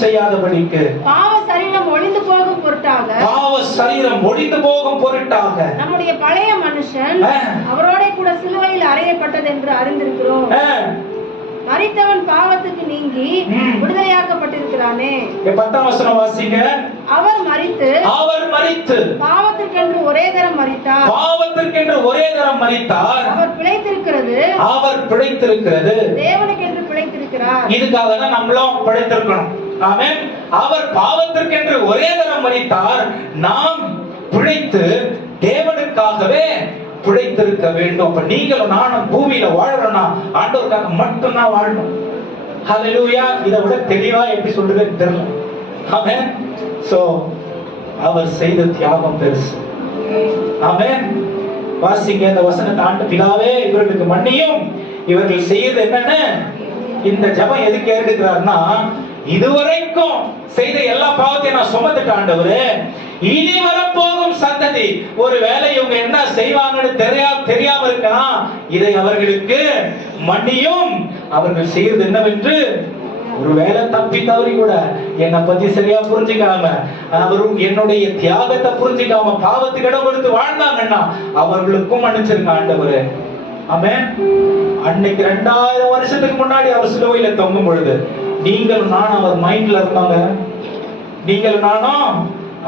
செய்யாதபடிக்கு பாவ சரீரம் ஒழிந்து போகும் பொருட்டாக நம்முடைய பழைய மனுஷன் அவரோட கூட சிலுவையில் அறையப்பட்டது என்று அறிந்திருக்கிறோம். மரித்தவன் பாவத்துக்கு நீங்கி விடுதலையாக்கப்பட்டிருக்கிறானே. 10ஆம் வசனம் வாசிங்க. அவர் மரித்து பாவத்திற்கென்று ஒரே தரம் மரித்தார். அவர் பிழைத்திருக்கிறது தேவனுக்கென்று பிழைத்திருக்கிறார். இதுக்காக தான் நம்மளும் பிழைத்திருக்கணும். ஆமென். அவர் பாவத்திற்கென்று ஒரே தரம் மரித்தார். நாம் பிழைத்து தேவனுக்காகவே பிழைத்திருக்க வேண்டும். அப்ப நீங்களும் நானும் பூமியில வாழறோம்னா ஆண்டவருக்காக மட்டும்தான் வாழணும். ஹல்லேலூயா. இதை விட தெளிவா எப்படி சொல்றதுன்னு தெரியல. ஆமென். சோ அவர் செய்த தியாகம் பெருசு. ஆமென். வாசிங்க இந்த வசனத்தை. ஆண்டு பிதாவே இவர்களுக்கு மன்னியும், இவர்கள் செய்யறது என்னன்னு. இந்த ஜெபம் எதுக்கு ஏறெடுக்கிறார்னா, இதுவரைக்கும் செய்த எல்லா பாவத்தையும் நான் சுமந்துட்டேன் ஆண்டவரே, இனி வரப்போகும் சந்ததி ஒருவேளை இவங்க என்ன செய்வாங்கன்னு தெரியாம இருக்கலாம், இதை அவர்களுக்கு மன்னியும். அவர்கள் செய்யறது என்னவென்று ஒருவேளை தப்பி தவறி கூட என்னை பத்தி சரியா புரிஞ்சுக்காம அவரும் என்னுடைய தியாகத்தை புரிஞ்சுக்காம பாவத்துக்கு இடம் கொடுத்து வாழ்ந்தாங்கன்னா அவர்களுக்கும் மன்னிச்சிருக்க ஆண்டவரே. ஆமென். அன்னைக்கு 2000 வருஷத்துக்கு முன்னாடி அவர் சிலுவையில தொங்கும் பொழுது நீங்களும் நானும் அவர் மைண்ட்ல இருந்தாங்க. நீங்களும் நானும்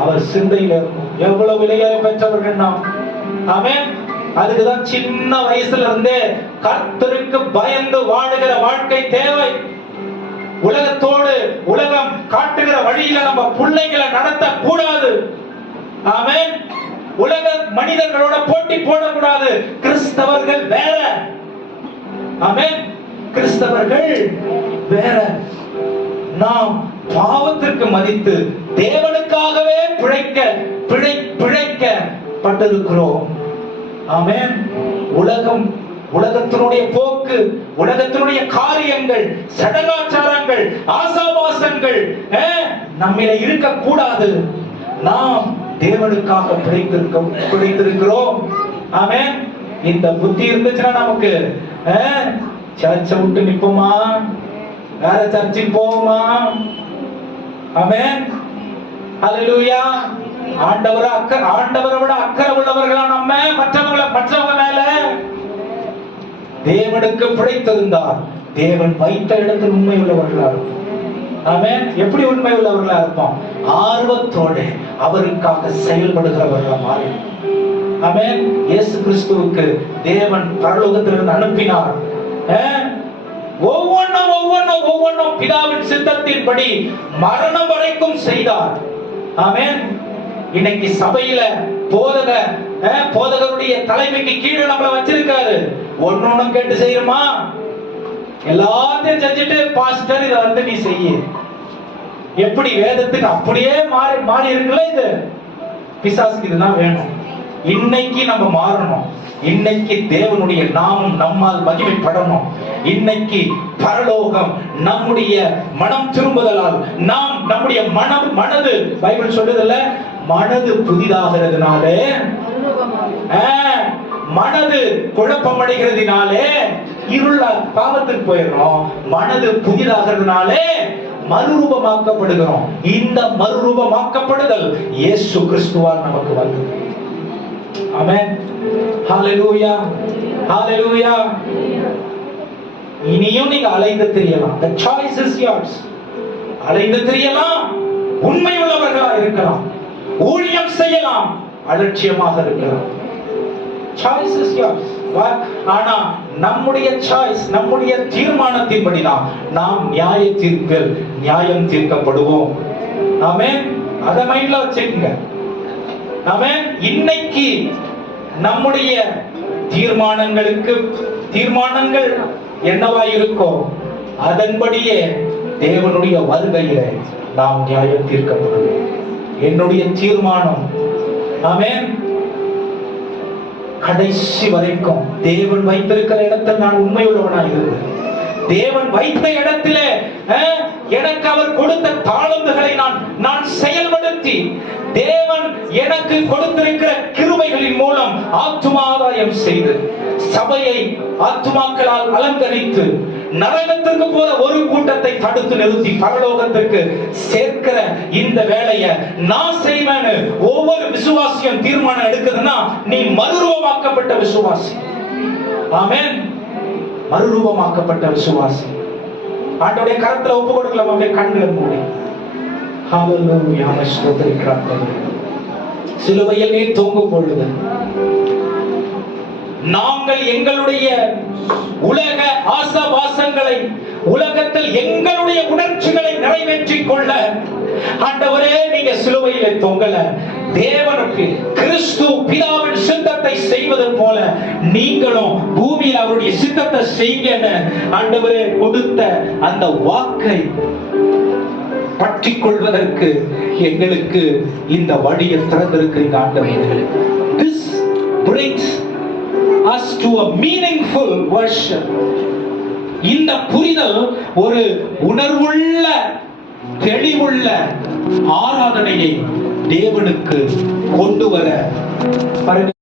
அவர் சிந்தையில இருக்கும். எவ்வளவு விலையை பெற்றவர்கள் நாம். ஆமென். அதுக்குதான் சின்ன வயசுல இருந்தே கர்த்தருக்கு பயந்து வாழுகிற வாழ்க்கை தேவை. உலகத்தோடு உலகம் காட்டுகிற வழியில நம்ம பிள்ளைகளை நடத்த கூடாது. ஆமென். உலக மனிதர்களோட போட்டி போடக்கூடாது. கிறிஸ்தவர்கள் வேற. ஆமென். கிறிஸ்தவர்கள் வேற. நாம் பாவத்திற்கு மதித்து தேவனுக்காகவே பிழைக்கப்பட்டிருக்கிறோம். ஆமென். உலகத்தினுடைய போக்கு, உலகத்தினுடைய காரியங்கள், சடங்காச்சாரங்கள், ஆசாபாசங்கள் நம்மில இருக்க கூடாது. நாம் தேவனுக்காக பிழைத்திருக்கிறோம். ஆமென். இந்த புத்தி இருந்துச்சுன்னா நமக்கு சர்ச்சை விட்டு நிப்போமா, வேற சர்ச்சுக்கு போவோமா? ஆமென். ஹல்லேலூயா. ஆண்டவரை விட அக்கறை உள்ளவர்களா நம்ம மற்றவங்க மேல? தேவனுக்கு பிழைத்திருந்தார் தேவன் வைத்த இடத்தில் உண்மை உள்ளவர்களா இருக்கும். ஆமென். எப்படி உண்மை உள்ளவர்களா இருப்போம்? ஆர்வத்தோடு அவருக்காக செயல்படுகிறவர்களா மாறி. ஆமென். இயேசு கிறிஸ்துவுக்கு தேவன் பரலோகத்திலிருந்து அனுப்பினார். ஒவ்வொன்றும் பிதாவின் சித்தத்தின்படி மரணம் வரைக்கும் செய்தார். ஆமென். இன்னைக்கு சபையில போதகருடைய தலைமைக்கு கீழே நம்மள வச்சிருக்காரு. ஒன்னொன்னும் கேட்டு செய்யணுமா? எல்லாத்தையும் செஞ்சுட்டு பாஸ்டர் இத வந்து நீ செய்ய. எப்படி வேதத்துக்கு அப்படியே மாறி இருக்குல்ல இது. பிசாசுக்கு இதுதான் வேணும். இன்னைக்கு நம்ம மாறணும். இன்னைக்கு தேவனுடைய நாமம் நம்மால் மகிமைப்படணும். இன்னைக்கு பரலோகம் நம்முடைய மனம் திரும்புதலால் நம்முடைய மனது பைபிள் சொல்றதுல மனது புதிதாகிறதுனாலே, மனது குழப்பம் அடைகிறதுனாலே இருள பாவத்துக்கு போயிடுறோம். மனது புதிதாகிறதுனாலே மறுரூபமாக்கப்படுகிறோம். இந்த மறுரூபமாக்கப்படுதல் இயேசு கிறிஸ்துவால் நமக்கு வந்தது. ஆமென். ஹalleluya, ஹalleluya. இனியும் நீங்க அலைந்து திரியலாம். The choice is yours. அலைந்து திரியலாம், உண்மை உள்ளவர்களா இருக்கலாம், ஊழியம் செய்யலாம், அலட்சியமாக இருக்கலாம். Choice is yours. ஆனா நம்முடைய சாய்ஸ், நம்முடைய தீர்மானத்தின்படிதான் நாம் நியாயம் தீர்க்கப்படுவோம். ஆமென். அத மைண்ட்ல வச்சுக்கங்க. ஆமென். இன்னைக்கு நம்முடைய தீர்மானங்கள் என்னவா இருக்கோ அதன்படியே தேவனுடைய வருகையில நாம் நியாயம் தீர்க்கப்படுவோம். என்னுடைய தீர்மானம், ஆமென், கடைசி வரைக்கும் தேவன் வைத்திருக்கிற இடத்தில் நான் உண்மையுள்ளவனாக இருந்தேன். தேவன் வைத்த இடத்திலே எனக்கு அவர் கொடுத்த தாளந்துகளை நான் செயல்படுத்தி தேவன் எனக்கு கொடுத்திருக்கிற கிருபைகளின் மூலம் ஆத்துமாதாயம் செய்து சபையை ஆத்துமாக்களால் அலங்கரித்து நரகத்திற்கு போற ஒரு கூட்டத்தை தடுத்து நிறுத்தி பரலோகத்திற்கு சேர்க்கிற இந்த வேலையை நான் செய்வேன்னு ஒவ்வொரு விசுவாசியும் தீர்மானம் எடுக்குதுன்னா நீ மறுரூபமாக்கப்பட்ட விசுவாசி. ஆமென். மறுரூபமாக்கப்பட்ட விசுவாசி. ஆண்டவருடைய கரத்துல ஒப்பு கொடுக்கலாம். அப்படியே கண்களை மூடி ஹalleluya ஸ்தோத்திரிக்கிறோம். சிலுவையில் நீ தொங்கும் பொழுது நாங்கள் எங்களுடைய உலக ஆசவாசங்களை, உலகத்தில் எங்களுடைய உணர்ச்சிகளை நிறைவேற்றிக் கொள்ள ஆண்டவரே நீங்க சிலுவையிலே தொங்கல. தேவனுக்கு கிறிஸ்து பிதாவின் சித்தத்தை செய்வது போல நீங்களும் பூமியில் அவருடைய சித்தத்தை செய்யுங்க ஆண்டவரே கொடுத்த அந்த வாக்கை பற்றிக் கொள்வதற்கு எங்களுக்கு இந்த வழியை திறந்திருக்கிறீங்க ஆண்டவரே. This brings us to a meaningful worship. இந்த புரிதல் ஒரு உணர்வுள்ள தெளிவுள்ள ஆராதனையை தேவனுக்கு கொண்டு வர